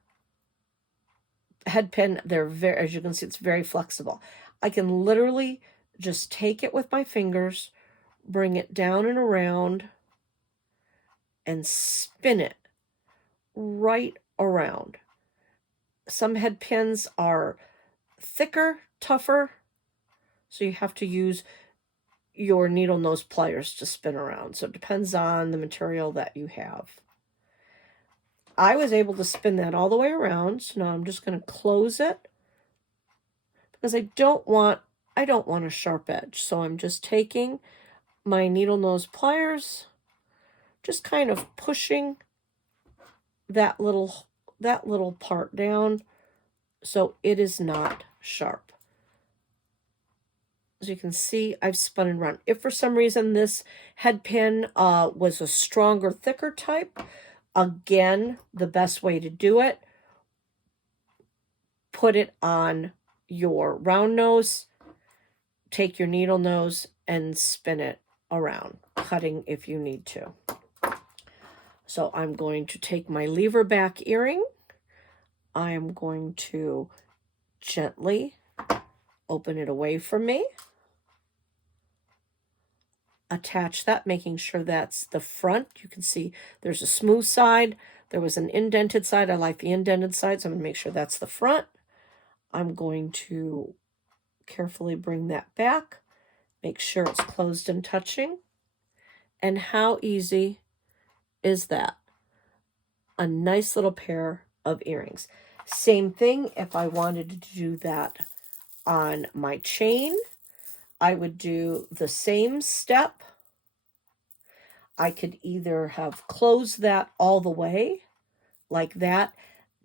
head pin, they're very, as you can see, it's very flexible. I can literally just take it with my fingers, bring it down and around, and spin it right around. Some head pins are thicker, tougher, so you have to use your needle nose pliers to spin around. So it depends on the material that you have. I was able to spin that all the way around, so now I'm just going to close it because I don't want a sharp edge. So I'm just taking my needle nose pliers, just kind of pushing that little part down so it is not sharp. As you can see, I've spun it around. If for some reason this head pin was a stronger, thicker type, again, the best way to do it, put it on your round nose, take your needle nose and spin it around, cutting if you need to. So I'm going to take my lever back earring. I am going to gently open it away from me. Attach that, making sure that's the front. You can see there's a smooth side. There was an indented side. I like the indented side, so I'm going to make sure that's the front. I'm going to carefully bring that back. Make sure it's closed and touching. And how easy is that? A nice little pair of earrings. Same thing if I wanted to do that on my chain. I would do the same step. I could either have closed that all the way, like that,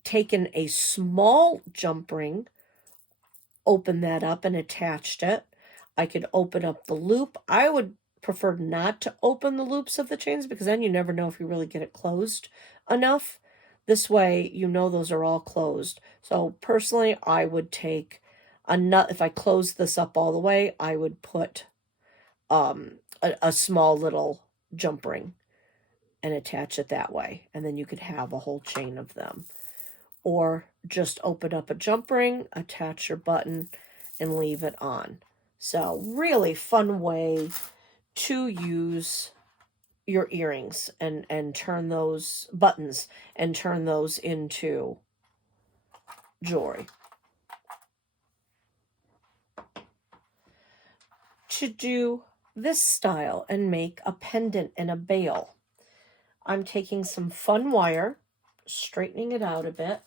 taken a small jump ring, open that up and attached it. I could open up the loop. I would prefer not to open the loops of the chains because then you never know if you really get it closed enough. This way, you know those are all closed. So personally, I would take a nut. If I close this up all the way, I would put a small little jump ring and attach it that way. And then you could have a whole chain of them. Or just open up a jump ring, attach your button, and leave it on. So really fun way to use your earrings and turn those buttons and turn those into jewelry. To do this style and make a pendant and a bale, I'm taking some fun wire, straightening it out a bit.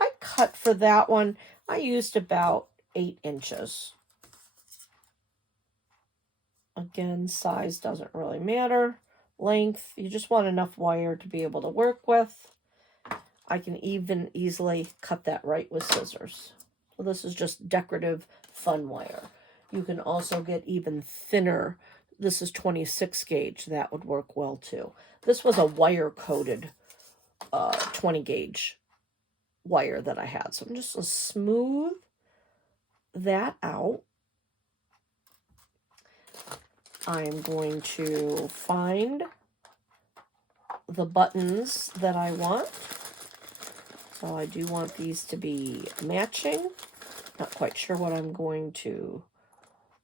I cut for that one, I used about 8 inches. Again, size doesn't really matter. Length, you just want enough wire to be able to work with. I can even easily cut that right with scissors. So this is just decorative fun wire. You can also get even thinner. This is 26 gauge. That would work well too. This was a wire coated 20 gauge wire that I had. So I'm just going to smooth that out. I am going to find the buttons that I want. So I do want these to be matching. Not quite sure what I'm going to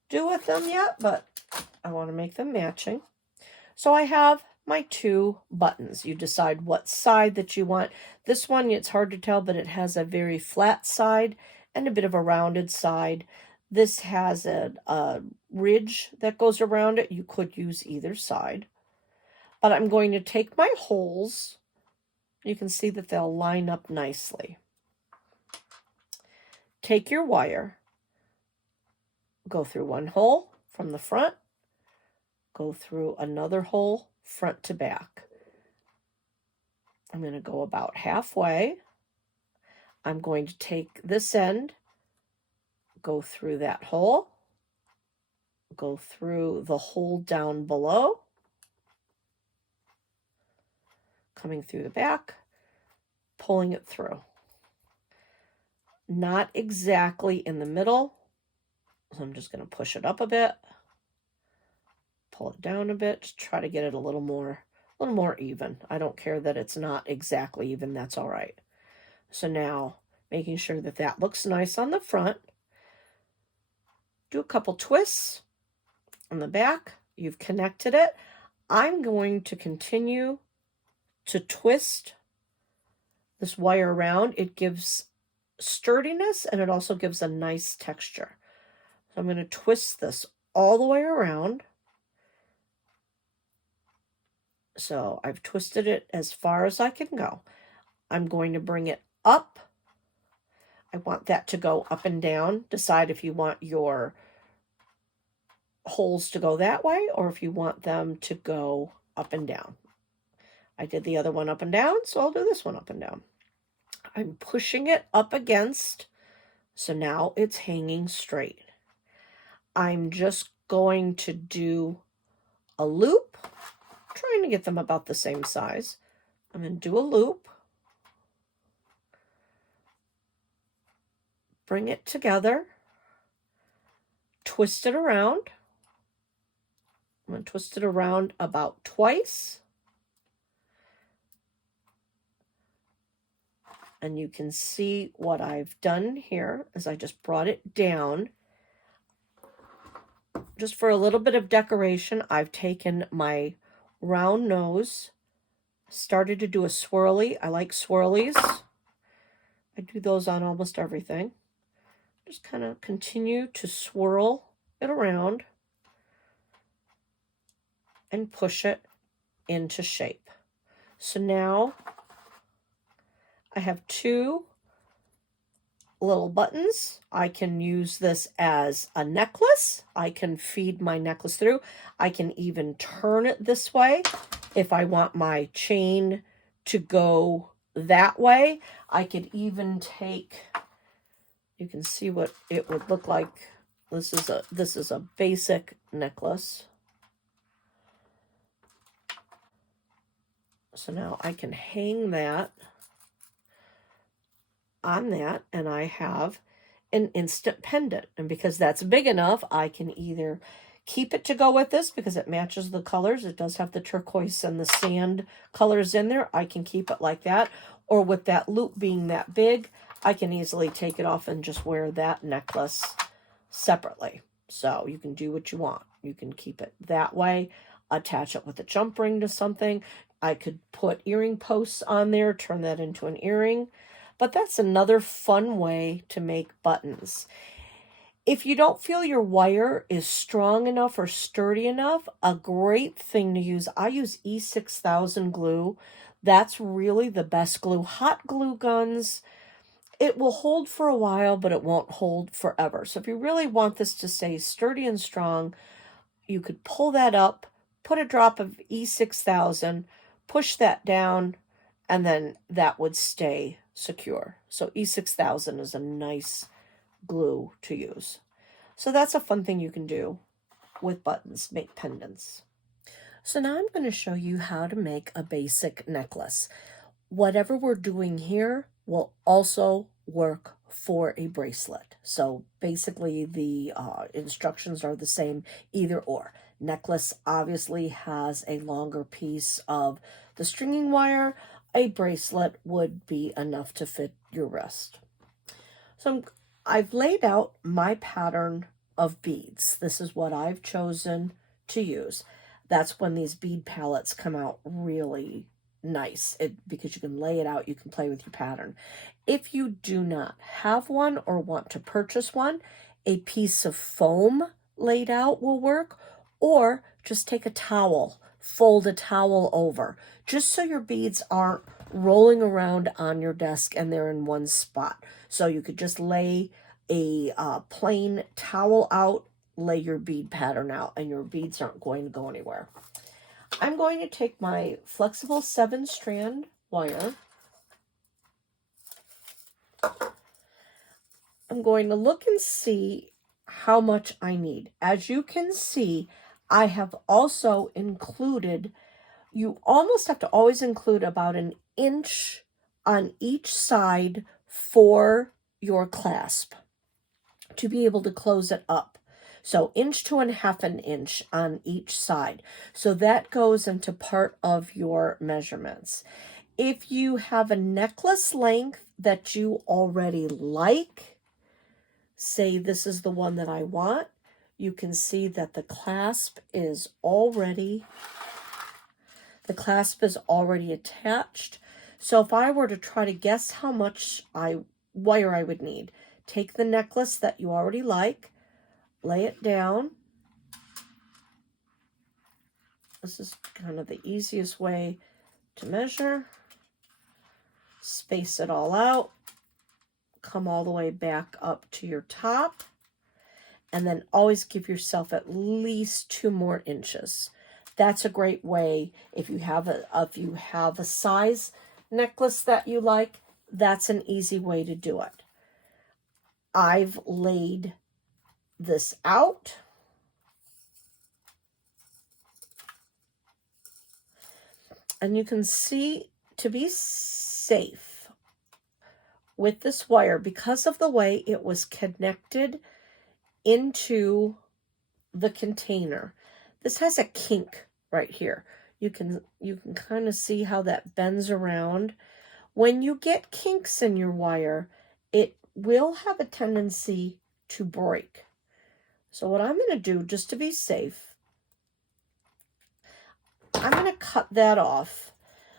do with them yet, but I want to make them matching. So I have my 2 buttons. You decide what side that you want. This one, it's hard to tell, but it has a very flat side and a bit of a rounded side. This has a ridge that goes around it. You could use either side. But I'm going to take my holes. You can see that they'll line up nicely. Take your wire. Go through one hole from the front. Go through another hole front to back. I'm going to go about halfway. I'm going to take this end, go through that hole, go through the hole down below, coming through the back, pulling it through. Not exactly in the middle, so I'm just going to push it up a bit, pull it down a bit, just try to get it a little more even. I don't care that it's not exactly even, that's all right. So now, making sure that that looks nice on the front, do a couple twists on the back. You've connected it. I'm going to continue to twist this wire around. It gives sturdiness and it also gives a nice texture. So I'm going to twist this all the way around. So I've twisted it as far as I can go. I'm going to bring it up. I want that to go up and down. Decide if you want your holes to go that way or if you want them to go up and down. I did the other one up and down, so I'll do this one up and down. I'm pushing it up against, so now it's hanging straight. I'm just going to do a loop, trying to get them about the same size. I'm going to do a loop. bring it together, twist it around. I'm going to twist it around about twice. And you can see what I've done here is I just brought it down. Just for a little bit of decoration, I've taken my round nose, started to do a swirly. I like swirlies. I do those on almost everything. Just kind of continue to swirl it around and push it into shape. So now I have two little buttons. I can use this as a necklace. I can feed my necklace through. I can even turn it this way if I want my chain to go that way. I could even take, you can see what it would look like. This is a basic necklace. So now I can hang that on that, and I have an instant pendant. And because that's big enough, I can either keep it to go with this because it matches the colors. It does have the turquoise and the sand colors in there. I can keep it like that. Or with that loop being that big, I can easily take it off and just wear that necklace separately. So you can do what you want. You can keep it that way, attach it with a jump ring to something. I could put earring posts on there, turn that into an earring. But that's another fun way to make buttons. If you don't feel your wire is strong enough or sturdy enough, a great thing to use, I use E6000 glue. That's really the best glue. Hot glue guns, it will hold for a while, but it won't hold forever. So if you really want this to stay sturdy and strong, you could pull that up, put a drop of E6000, push that down, and then that would stay secure. So E6000 is a nice glue to use. So that's a fun thing you can do with buttons, make pendants. So now I'm going to show you how to make a basic necklace. Whatever we're doing here will also work for a bracelet. So basically the instructions are the same either or. Necklace obviously has a longer piece of the stringing wire. A bracelet would be enough to fit your wrist. So I've laid out my pattern of beads. This is what I've chosen to use. That's when these bead palettes come out really nice because you can lay it out, you can play with your pattern. If you do not have one or want to purchase one, a piece of foam laid out will work, or just take a towel, fold a towel over, just so your beads aren't rolling around on your desk and they're in one spot. So you could just lay a plain towel out, lay your bead pattern out, and your beads aren't going to go anywhere. I'm going to take my flexible 7-strand wire. I'm going to look and see how much I need. As you can see, I have also included, you almost have to always include about an inch on each side for your clasp to be able to close it up. So 1 to 1/2 inch on each side. So that goes into part of your measurements. If you have a necklace length that you already like, say this is the one that I want, you can see that the clasp is already attached. So if I were to try to guess how much wire I would need, take the necklace that you already like, lay it down. This is kind of the easiest way to measure. Space it all out. Come all the way back up to your top. And then always give yourself at least 2 more inches. That's a great way if you have a size necklace that you like, that's an easy way to do it. I've laid this out. And you can see, to be safe, with this wire, because of the way it was connected into the container. This has a kink right here. You can kind of see how that bends around. When you get kinks in your wire, it will have a tendency to break. So what I'm going to do, just to be safe, I'm going to cut that off.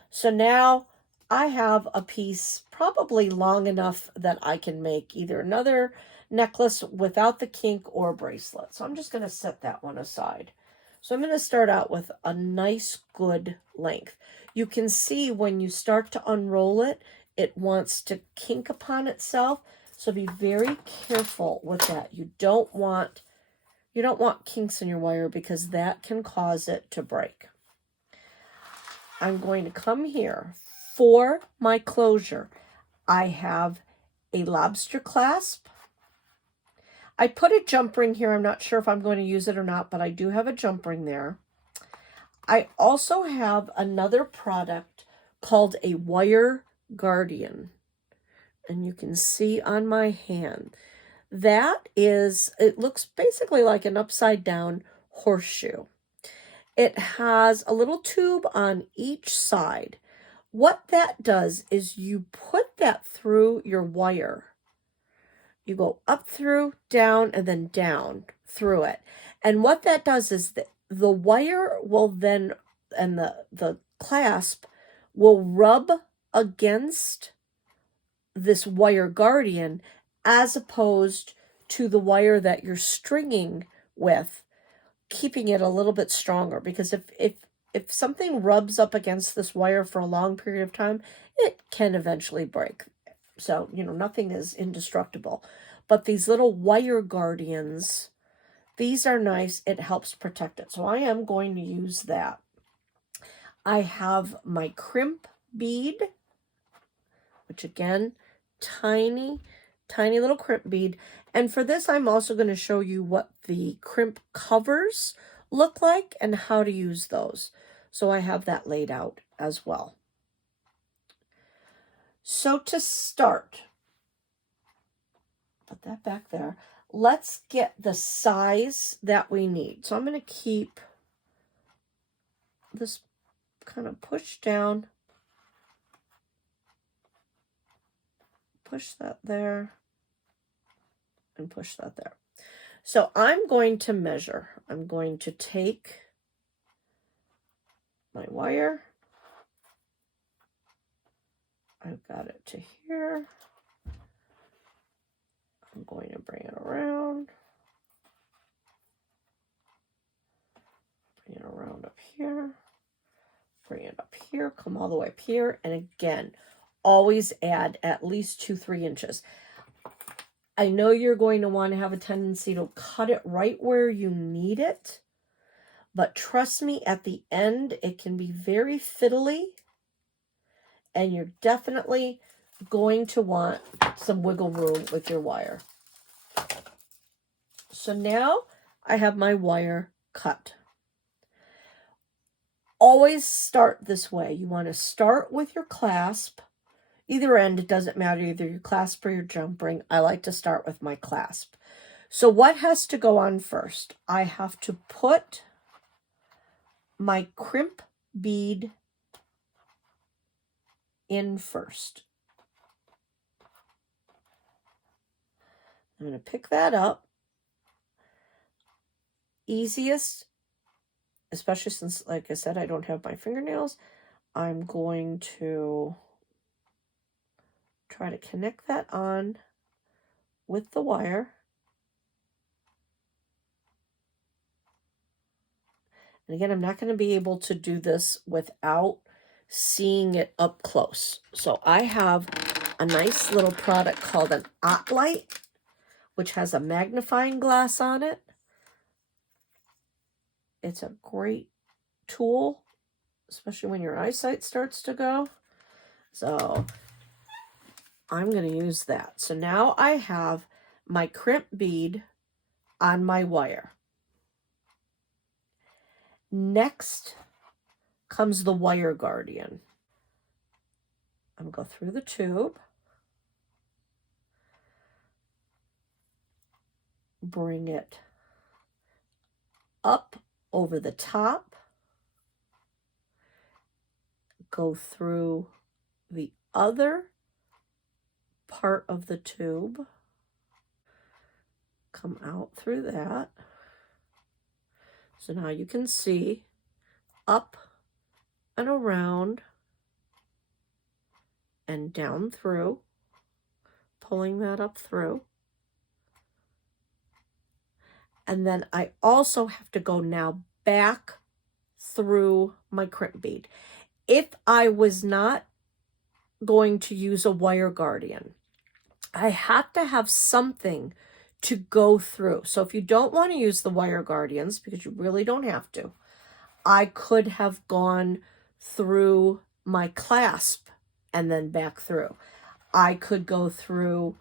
So now I have a piece probably long enough that I can make either another necklace without the kink or a bracelet. So I'm just going to set that one aside. So I'm going to start out with a nice good length. You can see when you start to unroll it, it wants to kink upon itself. So be very careful with that. You don't want kinks in your wire because that can cause it to break. I'm going to come here for my closure. I have a lobster clasp. I put a jump ring here. I'm not sure if I'm going to use it or not, but I do have a jump ring there. I also have another product called a wire guardian. And you can see on my hand. It looks basically like an upside down horseshoe. It has a little tube on each side. What that does is you put that through your wire. You go up through, down, and then down through it. And what that does is the wire will then, and the clasp will rub against this wire guardian as opposed to the wire that you're stringing with, keeping it a little bit stronger. Because if something rubs up against this wire for a long period of time, it can eventually break. So, nothing is indestructible. But these little wire guardians, these are nice. It helps protect it. So I am going to use that. I have my crimp bead, which again, tiny little crimp bead. And for this, I'm also going to show you what the crimp covers look like and how to use those. So I have that laid out as well. So to start, put that back there. Let's get the size that we need. So I'm going to keep this kind of pushed down. Push that there. And push that there. So I'm going to measure. I'm going to take my wire. I've got it to here. I'm going to bring it around. Bring it around up here. Bring it up here. Come all the way up here. And again, always add at least 2-3 inches. I know you're going to want to have a tendency to cut it right where you need it. But trust me, at the end, it can be very fiddly. And you're definitely going to want some wiggle room with your wire. So now I have my wire cut. Always start this way. You want to start with your clasp. Either end, it doesn't matter, either your clasp or your jump ring. I like to start with my clasp. So what has to go on first? I have to put my crimp bead in first. I'm going to pick that up. Easiest, especially since, like I said, I don't have my fingernails, I'm going to try to connect that on with the wire. And again, I'm not going to be able to do this without seeing it up close. So I have a nice little product called an OttLite, which has a magnifying glass on it. It's a great tool, especially when your eyesight starts to go. So I'm going to use that. So now I have my crimp bead on my wire. Next comes the wire guardian. I'm going to go through the tube. bring it up over the top, go through the other part of the tube, come out through that. So now you can see up and around and down through, pulling that up through. And then I also have to go now back through my crimp bead. If I was not going to use a wire guardian, I have to have something to go through. So if you don't want to use the wire guardians, because you really don't have to, I could have gone through my clasp and then back through. I could go through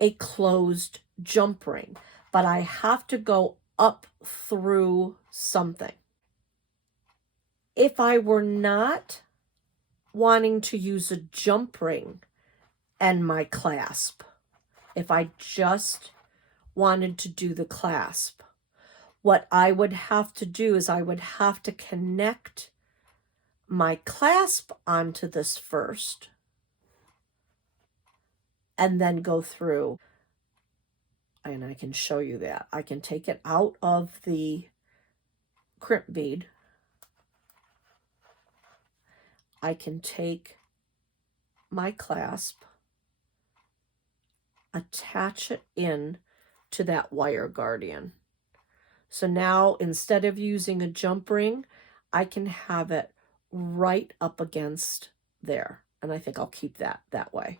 a closed jump ring, but I have to go up through something. If I were not wanting to use a jump ring and my clasp, if I just wanted to do the clasp, what I would have to do is I would have to connect my clasp onto this first and then go through. And I can show you that. I can take it out of the crimp bead. I can take my clasp, attach it in to that wire guardian. So now instead of using a jump ring, I can have it right up against there. And I think I'll keep that way.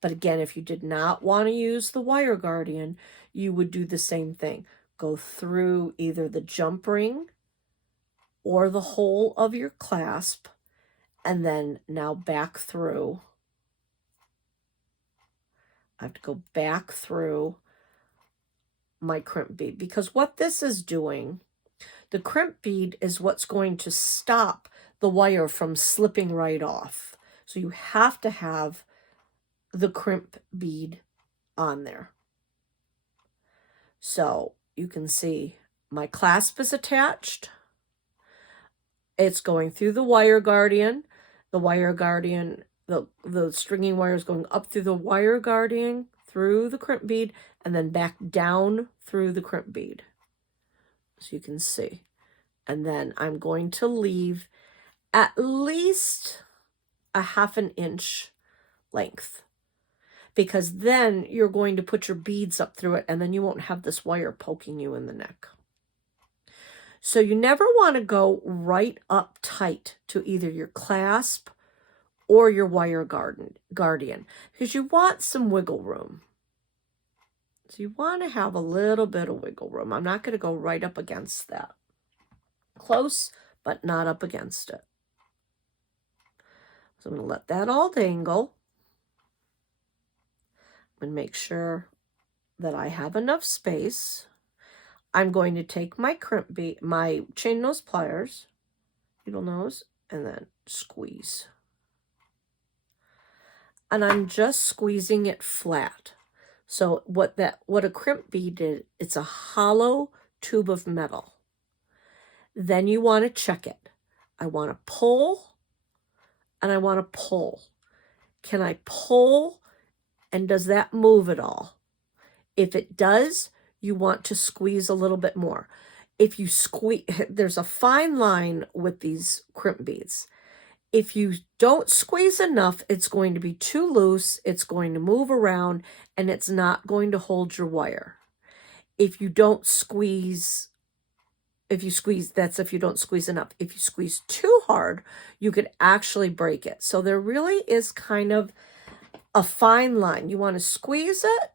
But again, if you did not want to use the wire guardian, you would do the same thing. Go through either the jump ring or the hole of your clasp, and then now back through. I have to go back through my crimp bead, because what this is doing, the crimp bead is what's going to stop the wire from slipping right off. So you have to have the crimp bead on there. So you can see my clasp is attached. It's going through the wire guardian. The wire guardian, the stringing wire is going up through the wire guardian, through the crimp bead, and then back down through the crimp bead. So you can see. And then I'm going to leave at least a ½ inch length, because then you're going to put your beads up through it, and then you won't have this wire poking you in the neck. So you never want to go right up tight to either your clasp or your wire guardian, because you want some wiggle room. So you want to have a little bit of wiggle room. I'm not going to go right up against that. Close, but not up against it. So I'm going to let that all dangle. And make sure that I have enough space. I'm going to take my crimp bead, my chain nose pliers, needle nose, and then squeeze. And I'm just squeezing it flat. So what a crimp bead is, it's a hollow tube of metal. Then you want to check it. I want to pull, and I want to pull. Can I pull? And does that move at all? If it does, you want to squeeze a little bit more. If you squeeze, there's a fine line with these crimp beads. If you don't squeeze enough, it's going to be too loose, it's going to move around, and it's not going to hold your wire. If you don't squeeze, that's if you don't squeeze enough. If you squeeze too hard, you could actually break it. So there really is kind of a fine line. You want to squeeze it,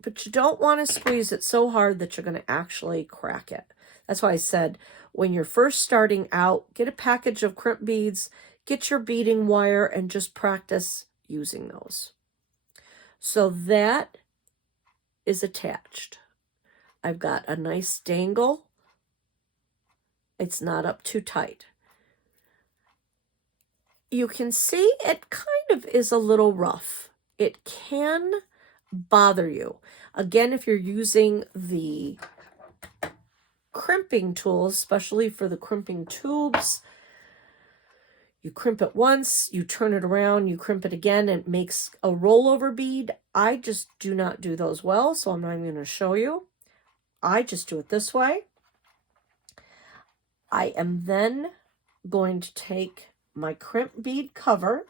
but you don't want to squeeze it so hard that you're going to actually crack it. That's why I said, when you're first starting out, get a package of crimp beads, get your beading wire, and just practice using those. So that is attached. I've got a nice dangle. It's not up too tight. You can see it kind of is a little rough. It can bother you. Again, if you're using the crimping tools, especially for the crimping tubes, you crimp it once, you turn it around, you crimp it again, and it makes a rollover bead. I just do not do those well, so I'm not even going to show you. I just do it this way. I am then going to take my crimp bead cover.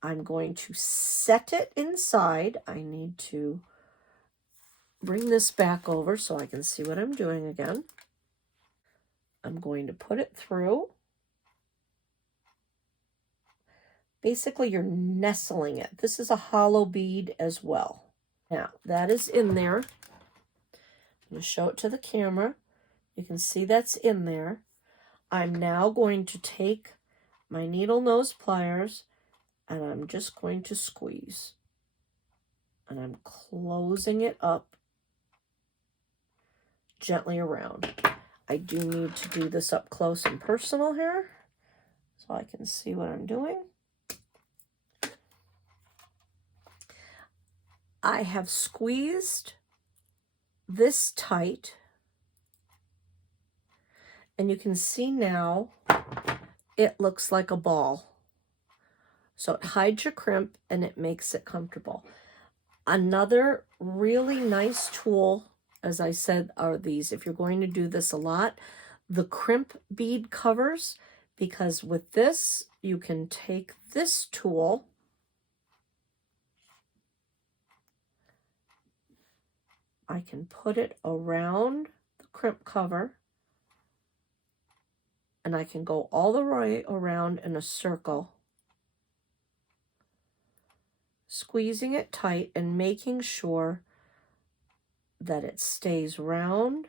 I'm going to set it inside. I need to bring this back over so I can see what I'm doing again. I'm going to put it through. Basically, you're nestling it. This is a hollow bead as well. Now, that is in there. I'm going to show it to the camera. You can see that's in there. I'm now going to take my needle nose pliers and I'm just going to squeeze. And I'm closing it up gently around. I do need to do this up close and personal here so I can see what I'm doing. I have squeezed this tight, and you can see now it looks like a ball. So it hides your crimp and it makes it comfortable. Another really nice tool, as I said, are these. If you're going to do this a lot, the Crimp Bead Covers, because with this, you can take this tool I can put it around the crimp cover and I can go all the way around in a circle, squeezing it tight and making sure that it stays round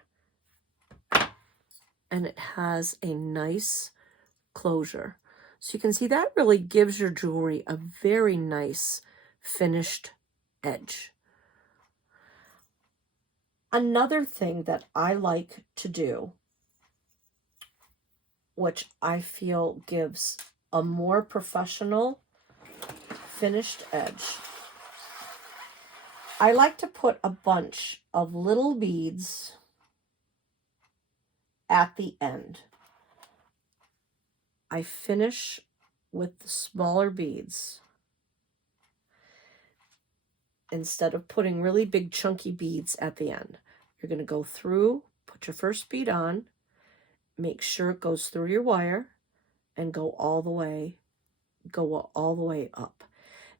and it has a nice closure. So you can see that really gives your jewelry a very nice finished edge. Another thing that I like to do, which I feel gives a more professional finished edge, I like to put a bunch of little beads at the end. I finish with the smaller beads instead of putting really big chunky beads at the end. You're going to go through, put your first bead on, make sure it goes through your wire, and go all the way up.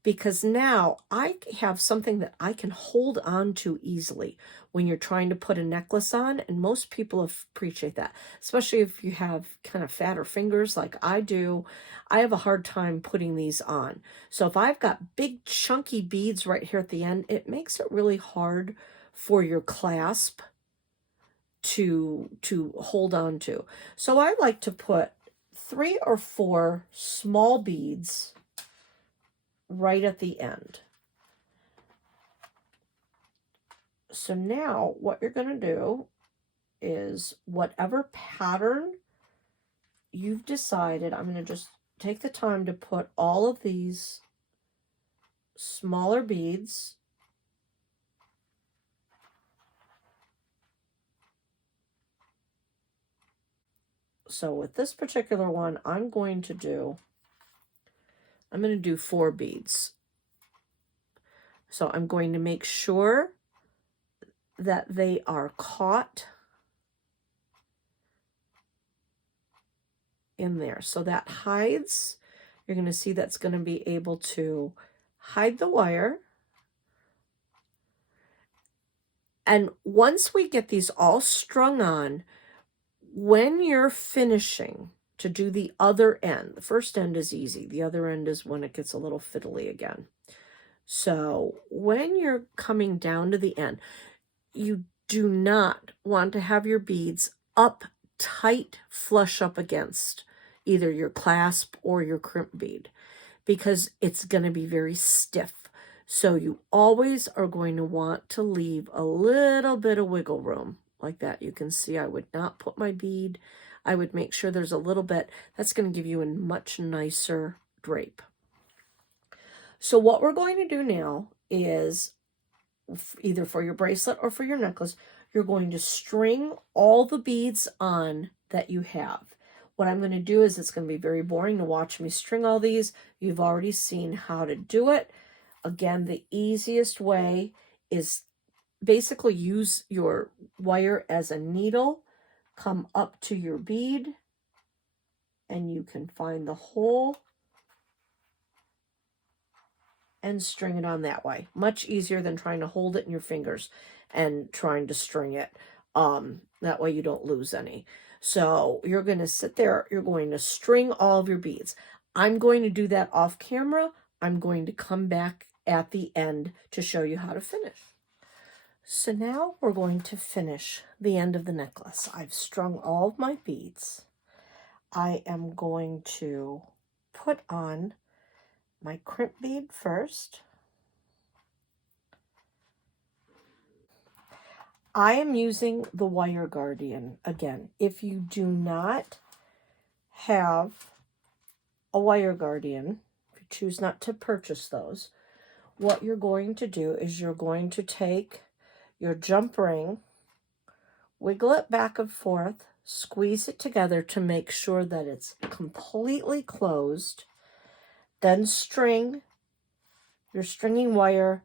Because now I have something that I can hold on to easily when you're trying to put a necklace on, and most people appreciate that, especially if you have kind of fatter fingers like I do. I have a hard time putting these on. So if I've got big chunky beads right here at the end, it makes it really hard for your clasp to hold on to. So I like to put 3 or 4 small beads right at the end. So now what you're going to do is whatever pattern you've decided, I'm going to just take the time to put all of these smaller beads so with this particular one, I'm going to do 4 beads. So I'm going to make sure that they are caught in there. So that hides, you're going to see that's going to be able to hide the wire. And once we get these all strung on, when you're finishing to do the other end, the first end is easy. The other end is when it gets a little fiddly again. So when you're coming down to the end, you do not want to have your beads up tight, flush up against either your clasp or your crimp bead, because it's going to be very stiff. So you always are going to want to leave a little bit of wiggle room like that. You can see I would not put my bead. I would make sure there's a little bit. That's going to give you a much nicer drape. So what we're going to do now is, either for your bracelet or for your necklace, you're going to string all the beads on that you have. What I'm going to do is, it's going to be very boring to watch me string all these. You've already seen how to do it. Again, the easiest way is basically use your wire as a needle, come up to your bead, and you can find the hole and string it on that way. Much easier than trying to hold it in your fingers and trying to string it. That way you don't lose any. So you're going to sit there, you're going to string all of your beads. I'm going to do that off camera. I'm going to come back at the end to show you how to finish. So now we're going to finish the end of the necklace. I've strung all of my beads. I am going to put on my crimp bead first. I am using the Wire Guardian again. If you do not have a Wire Guardian, if you choose not to purchase those, what you're going to do is you're going to take your jump ring, wiggle it back and forth, squeeze it together to make sure that it's completely closed, then string your stringing wire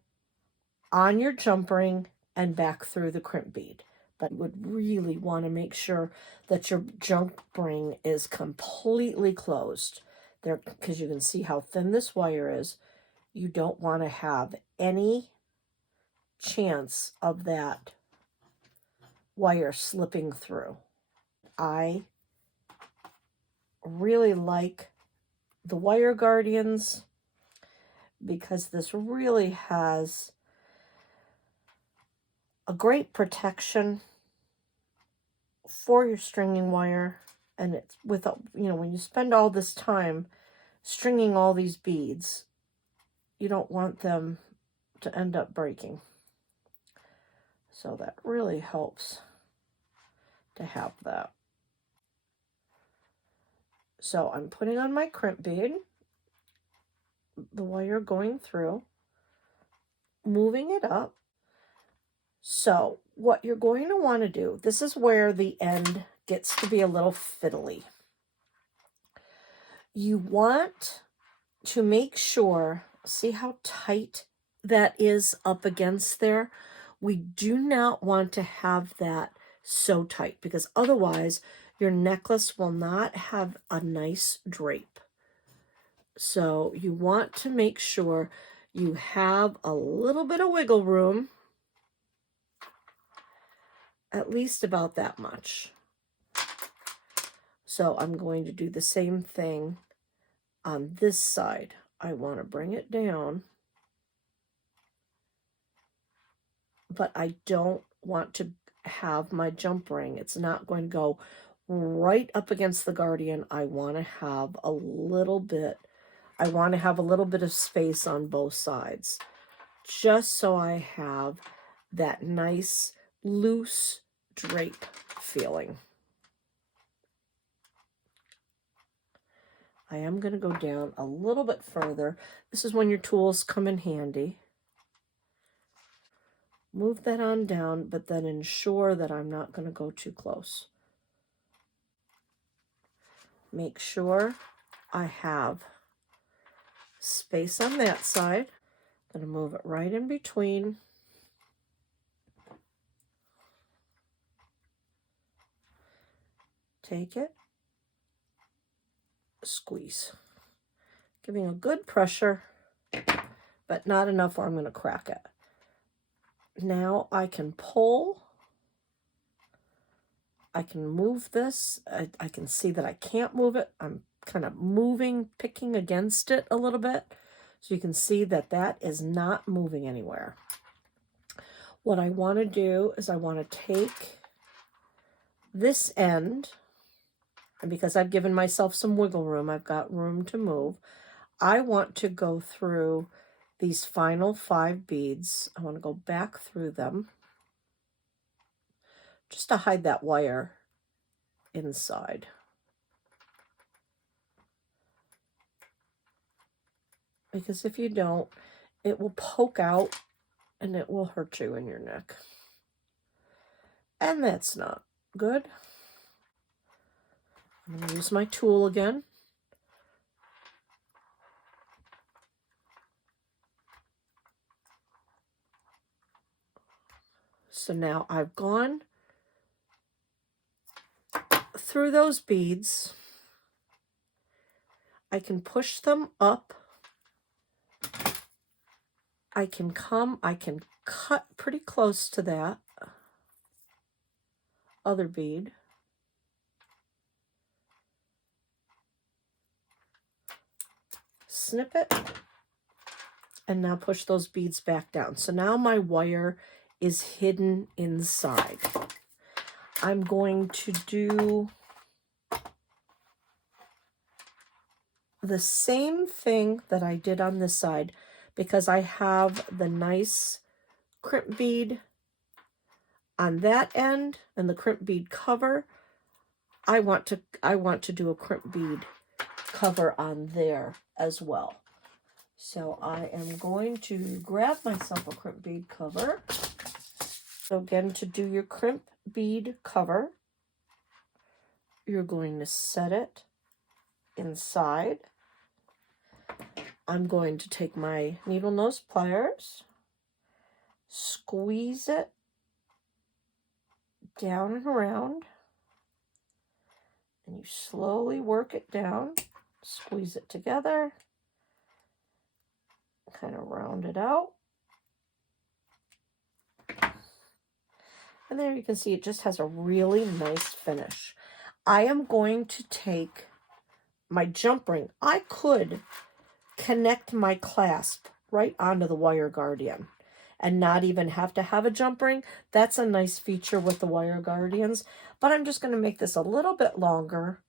on your jump ring and back through the crimp bead. But you would really want to make sure that your jump ring is completely closed there, because you can see how thin this wire is. You don't want to have any chance of that wire slipping through. I really like the Wire Guardians because this really has a great protection for your stringing wire, and it's without, when you spend all this time stringing all these beads, you don't want them to end up breaking. So that really helps to have that. So I'm putting on my crimp bead, the wire going through, moving it up. So what you're going to want to do, this is where the end gets to be a little fiddly. You want to make sure, see how tight that is up against there? We do not want to have that so tight, because otherwise your necklace will not have a nice drape. So you want to make sure you have a little bit of wiggle room, at least about that much. So I'm going to do the same thing on this side. I want to bring it down, but I don't want to have my jump ring. It's not going to go right up against the Guardian. I want to have a little bit, of space on both sides, just so I have that nice loose drape feeling. I am going to go down a little bit further. This is when your tools come in handy. Move that on down, but then ensure that I'm not going to go too close. Make sure I have space on that side. I'm going to move it right in between. Take it, squeeze. Giving a good pressure, but not enough where I'm going to crack it. Now I can pull. I can move this. I can see that I can't move it. I'm kind of moving, picking against it a little bit. So you can see that that is not moving anywhere. What I want to do is I want to take this end, and because I've given myself some wiggle room, I've got room to move. I want to go through these final 5 beads. I want to go back through them just to hide that wire inside. because if you don't, it will poke out and it will hurt you in your neck. And that's not good. I'm going to use my tool again. So now I've gone through those beads. I can push them up. I can cut pretty close to that other bead. Snip it, and now push those beads back down. So now my wire is hidden inside. I'm going to do the same thing that I did on this side, because I have the nice crimp bead on that end and the crimp bead cover. I want to do a crimp bead cover on there as well. So I am going to grab myself a crimp bead cover. So again, to do your crimp bead cover, you're going to set it inside. I'm going to take my needle nose pliers, squeeze it down and around, and you slowly work it down, squeeze it together, kind of round it out. And there you can see it just has a really nice finish. I am going to take my jump ring. I could connect my clasp right onto the wire guardian and not even have to have a jump ring. That's a nice feature with the wire guardians, but I'm just going to make this a little bit longer.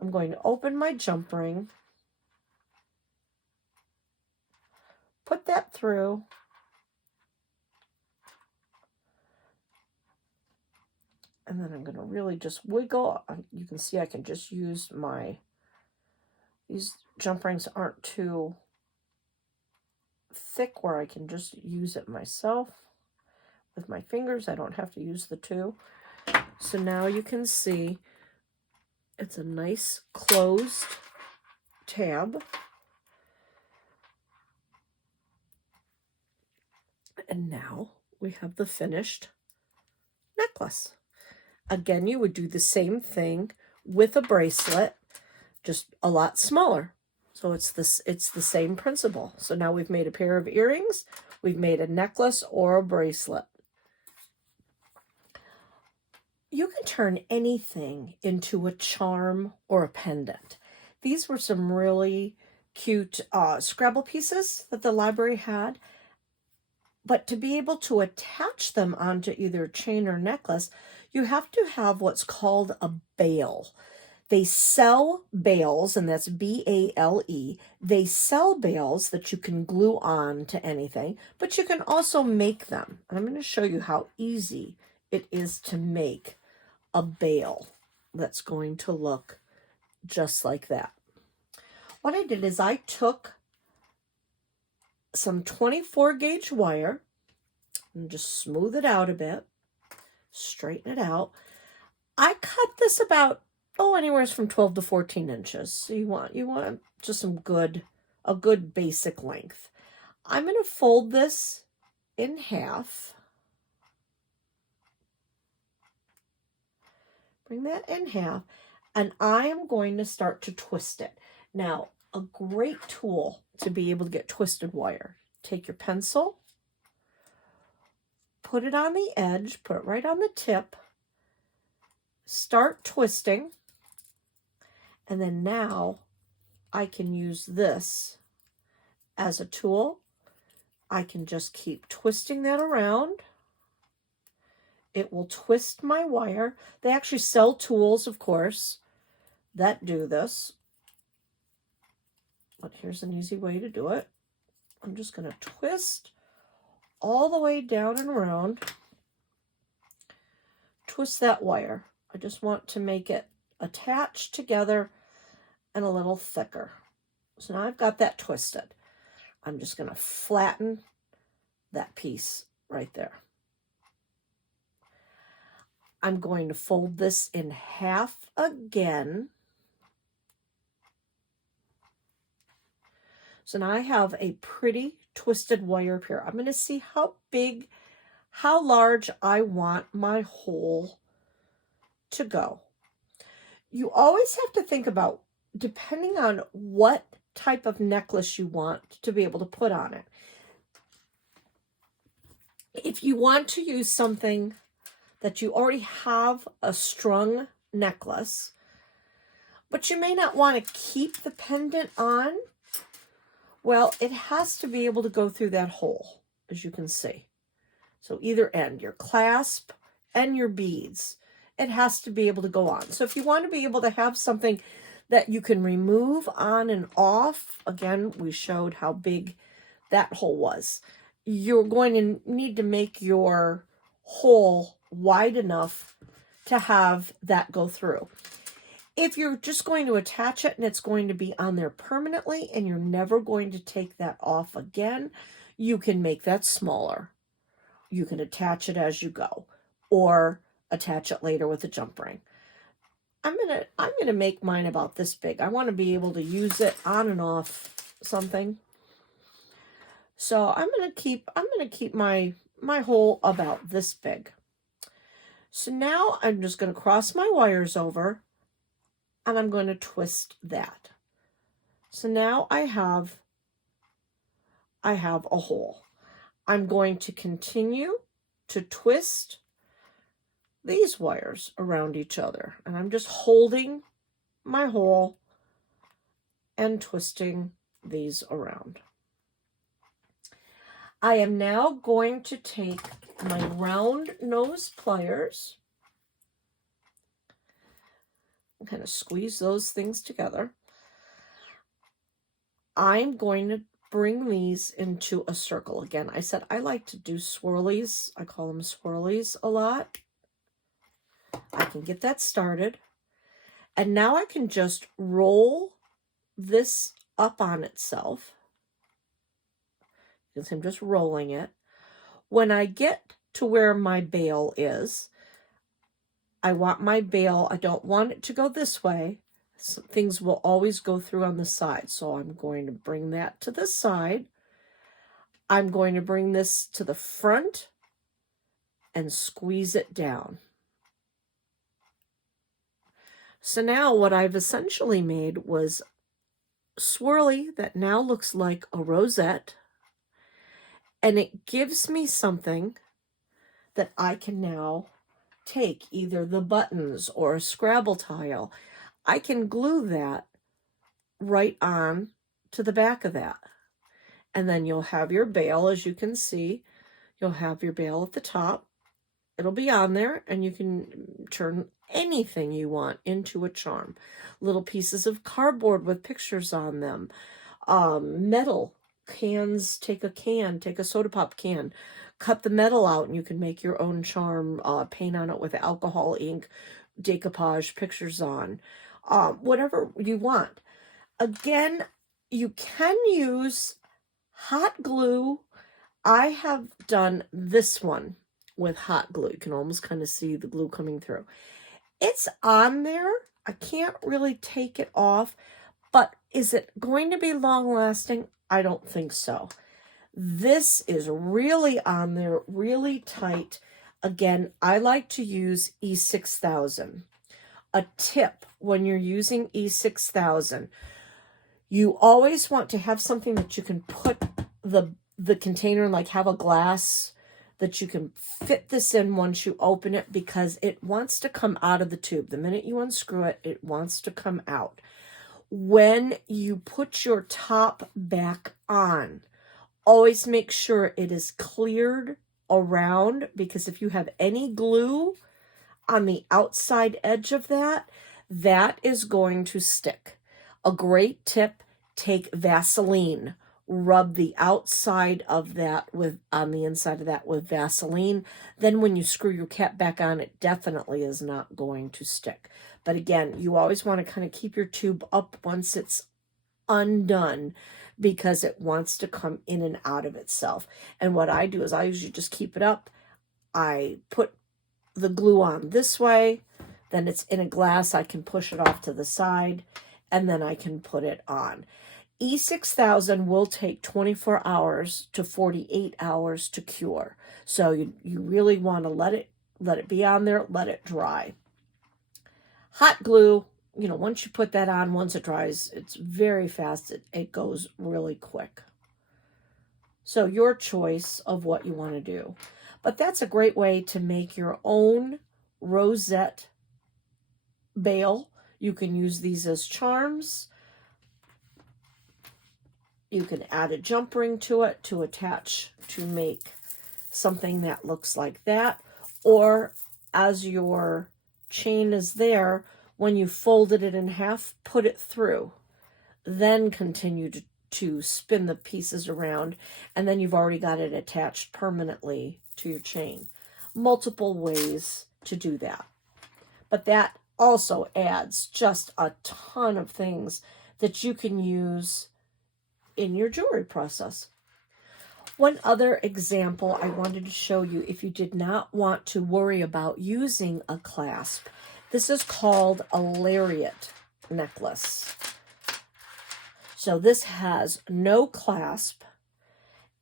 I'm going to open my jump ring, put that through, and then I'm going to really just wiggle. You can see I can just use these jump rings aren't too thick where I can just use it myself with my fingers. I don't have to use the two. So now you can see it's a nice closed tab. And now we have the finished necklace. Again, you would do the same thing with a bracelet, just a lot smaller. So it's the same principle. So now we've made a pair of earrings, we've made a necklace or a bracelet. You can turn anything into a charm or a pendant. These were some really cute Scrabble pieces that the library had. But to be able to attach them onto either a chain or necklace, you have to have what's called a bale. They sell bales, and that's B-A-L-E. They sell bales that you can glue on to anything, but you can also make them. I'm going to show you how easy it is to make a bale that's going to look just like that. What I did is I took some 24 gauge wire and just smooth it out a bit, straighten it out. I cut this about anywhere from 12 to 14 inches. So you want just a good basic length. I'm going to fold this in half. Bring that in half, and I am going to start to twist it. Now, a great tool to be able to get twisted wire. Take your pencil, put it on the edge, put it right on the tip, start twisting, and then now I can use this as a tool. I can just keep twisting that around. It will twist my wire. They actually sell tools, of course, that do this. But here's an easy way to do it. I'm just going to twist all the way down and around. Twist that wire. I just want to make it attached together and a little thicker. So now I've got that twisted. I'm just going to flatten that piece right there. I'm going to fold this in half again. So now I have a pretty twisted wire up here. I'm going to see how big, how large I want my hole to go. You always have to think about, depending on what type of necklace you want to be able to put on it. If you want to use something that you already have a strung necklace, but you may not want to keep the pendant on, well, it has to be able to go through that hole, as you can see. So either end, your clasp and your beads, it has to be able to go on. So if you want to be able to have something that you can remove on and off, again, we showed how big that hole was. You're going to need to make your hole wide enough to have that go through. If you're just going to attach it and it's going to be on there permanently and you're never going to take that off again, you can make that smaller. You can attach it as you go or attach it later with a jump ring. I'm gonna make mine about this big. I want to be able to use it on and off something. So I'm gonna keep my hole about this big. So now I'm just going to cross my wires over and I'm going to twist that. So now I have a hole. I'm going to continue to twist these wires around each other. And I'm just holding my hole and twisting these around. I am now going to take my round nose pliers and kind of squeeze those things together. I'm going to bring these into a circle. Again, I said I like to do swirlies. I call them swirlies a lot. I can get that started. And now I can just roll this up on itself. Because I'm just rolling it. When I get to where my bale is, I want my bale, I don't want it to go this way. So things will always go through on the side. So I'm going to bring that to the side. I'm going to bring this to the front and squeeze it down. So now what I've essentially made was swirly that now looks like a rosette. And it gives me something that I can now take, either the buttons or a Scrabble tile. I can glue that right on to the back of that. And then you'll have your bale, as you can see. You'll have your bale at the top. It'll be on there, and you can turn anything you want into a charm. Little pieces of cardboard with pictures on them. Metal cans, take a soda pop can, cut the metal out, and you can make your own charm, paint on it with alcohol ink, decoupage, pictures on, whatever you want. Again, you can use hot glue. I have done this one with hot glue. You can almost kind of see the glue coming through. It's on there. I can't really take it off, but is it going to be long lasting? I don't think so. This is really on there, really tight. Again, I like to use E6000. A tip when you're using E6000, you always want to have something that you can put the container in, like have a glass that you can fit this in once you open it, because it wants to come out of the tube. The minute you unscrew it, it wants to come out. When you put your top back on, always make sure it is cleared around, because if you have any glue on the outside edge of that, that is going to stick. A great tip, take Vaseline, rub the outside of that on the inside of that with Vaseline. Then when you screw your cap back on, it definitely is not going to stick. But again, you always want to kind of keep your tube up once it's undone because it wants to come in and out of itself. And what I do is I usually just keep it up. I put the glue on this way, then it's in a glass. I can push it off to the side, and then I can put it on. E6000 will take 24 hours to 48 hours to cure. So you really want to let it be on there, let it dry. Hot glue, once you put that on, once it dries, it's very fast. It goes really quick. So your choice of what you want to do. But that's a great way to make your own rosette bale. You can use these as charms. You can add a jump ring to it to attach to make something that looks like that. Or as your chain is there, when you folded it in half, put it through. Then continue to spin the pieces around, and then you've already got it attached permanently to your chain. Multiple ways to do that. But that also adds just a ton of things that you can use in your jewelry process. One other example I wanted to show you if you did not want to worry about using a clasp. This is called a lariat necklace. So this has no clasp,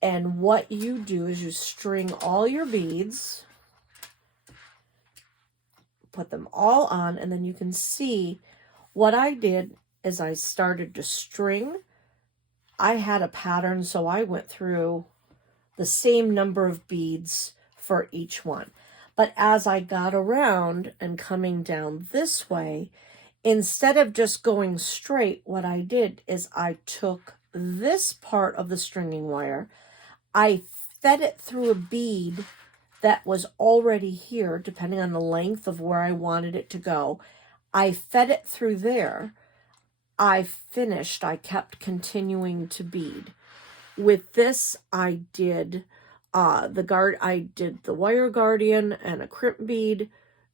and what you do is you string all your beads, put them all on, and then you can see what I did is I started to string. I had a pattern, so I went through the same number of beads for each one. But as I got around and coming down this way, instead of just going straight, what I did is I took this part of the stringing wire, I fed it through a bead that was already here, depending on the length of where I wanted it to go. I fed it through there. I finished. I kept continuing to bead. With this, I did the wire guardian and a crimp bead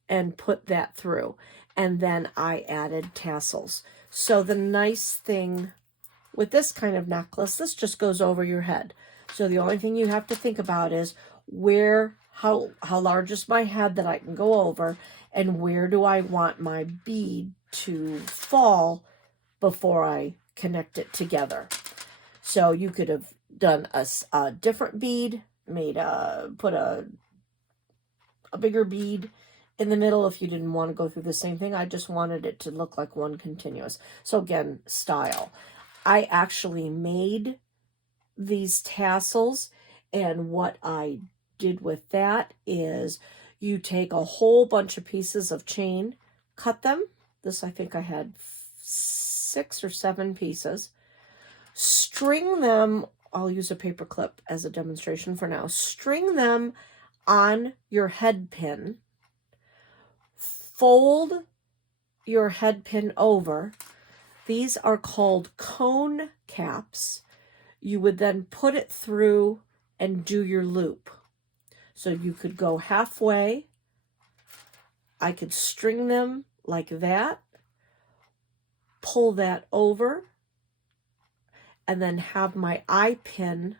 and put that through. And then I added tassels. So the nice thing with this kind of necklace, this just goes over your head. So the only thing you have to think about is how large is my head that I can go over, and where do I want my bead to fall before I connect it together. So you could have done a different bead, put a bigger bead in the middle if you didn't want to go through the same thing. I just wanted it to look like one continuous. So again, style. I actually made these tassels, and what I did with that is you take a whole bunch of pieces of chain, cut them. This, I think I had 6 or 7 pieces. String them, I'll use a paper clip as a demonstration for now. String them on your head pin. Fold your head pin over. These are called cone caps. You would then put it through and do your loop. So you could go halfway. I could string them like that, pull that over, and then have my eye pin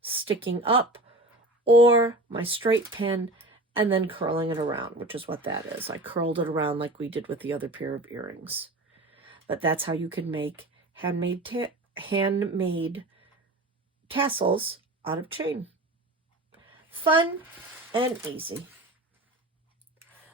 sticking up, or my straight pin, and then curling it around, which is what that is. I curled it around like we did with the other pair of earrings. But that's how you can make handmade tassels out of chain. Fun and easy.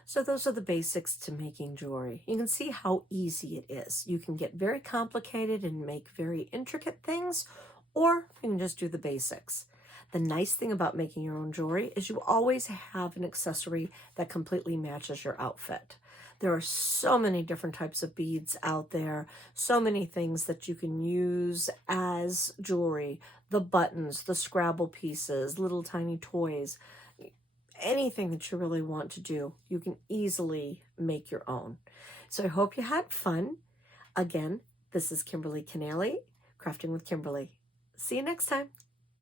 So those are the basics to making jewelry. You can see how easy it is. You can get very complicated and make very intricate things, or you can just do the basics. The nice thing about making your own jewelry is you always have an accessory that completely matches your outfit. There are so many different types of beads out there, so many things that you can use as jewelry. The buttons, the Scrabble pieces, little tiny toys, anything that you really want to do, you can easily make your own. So I hope you had fun. Again, this is Kimberly Canale, Crafting with Kimberly. See you next time.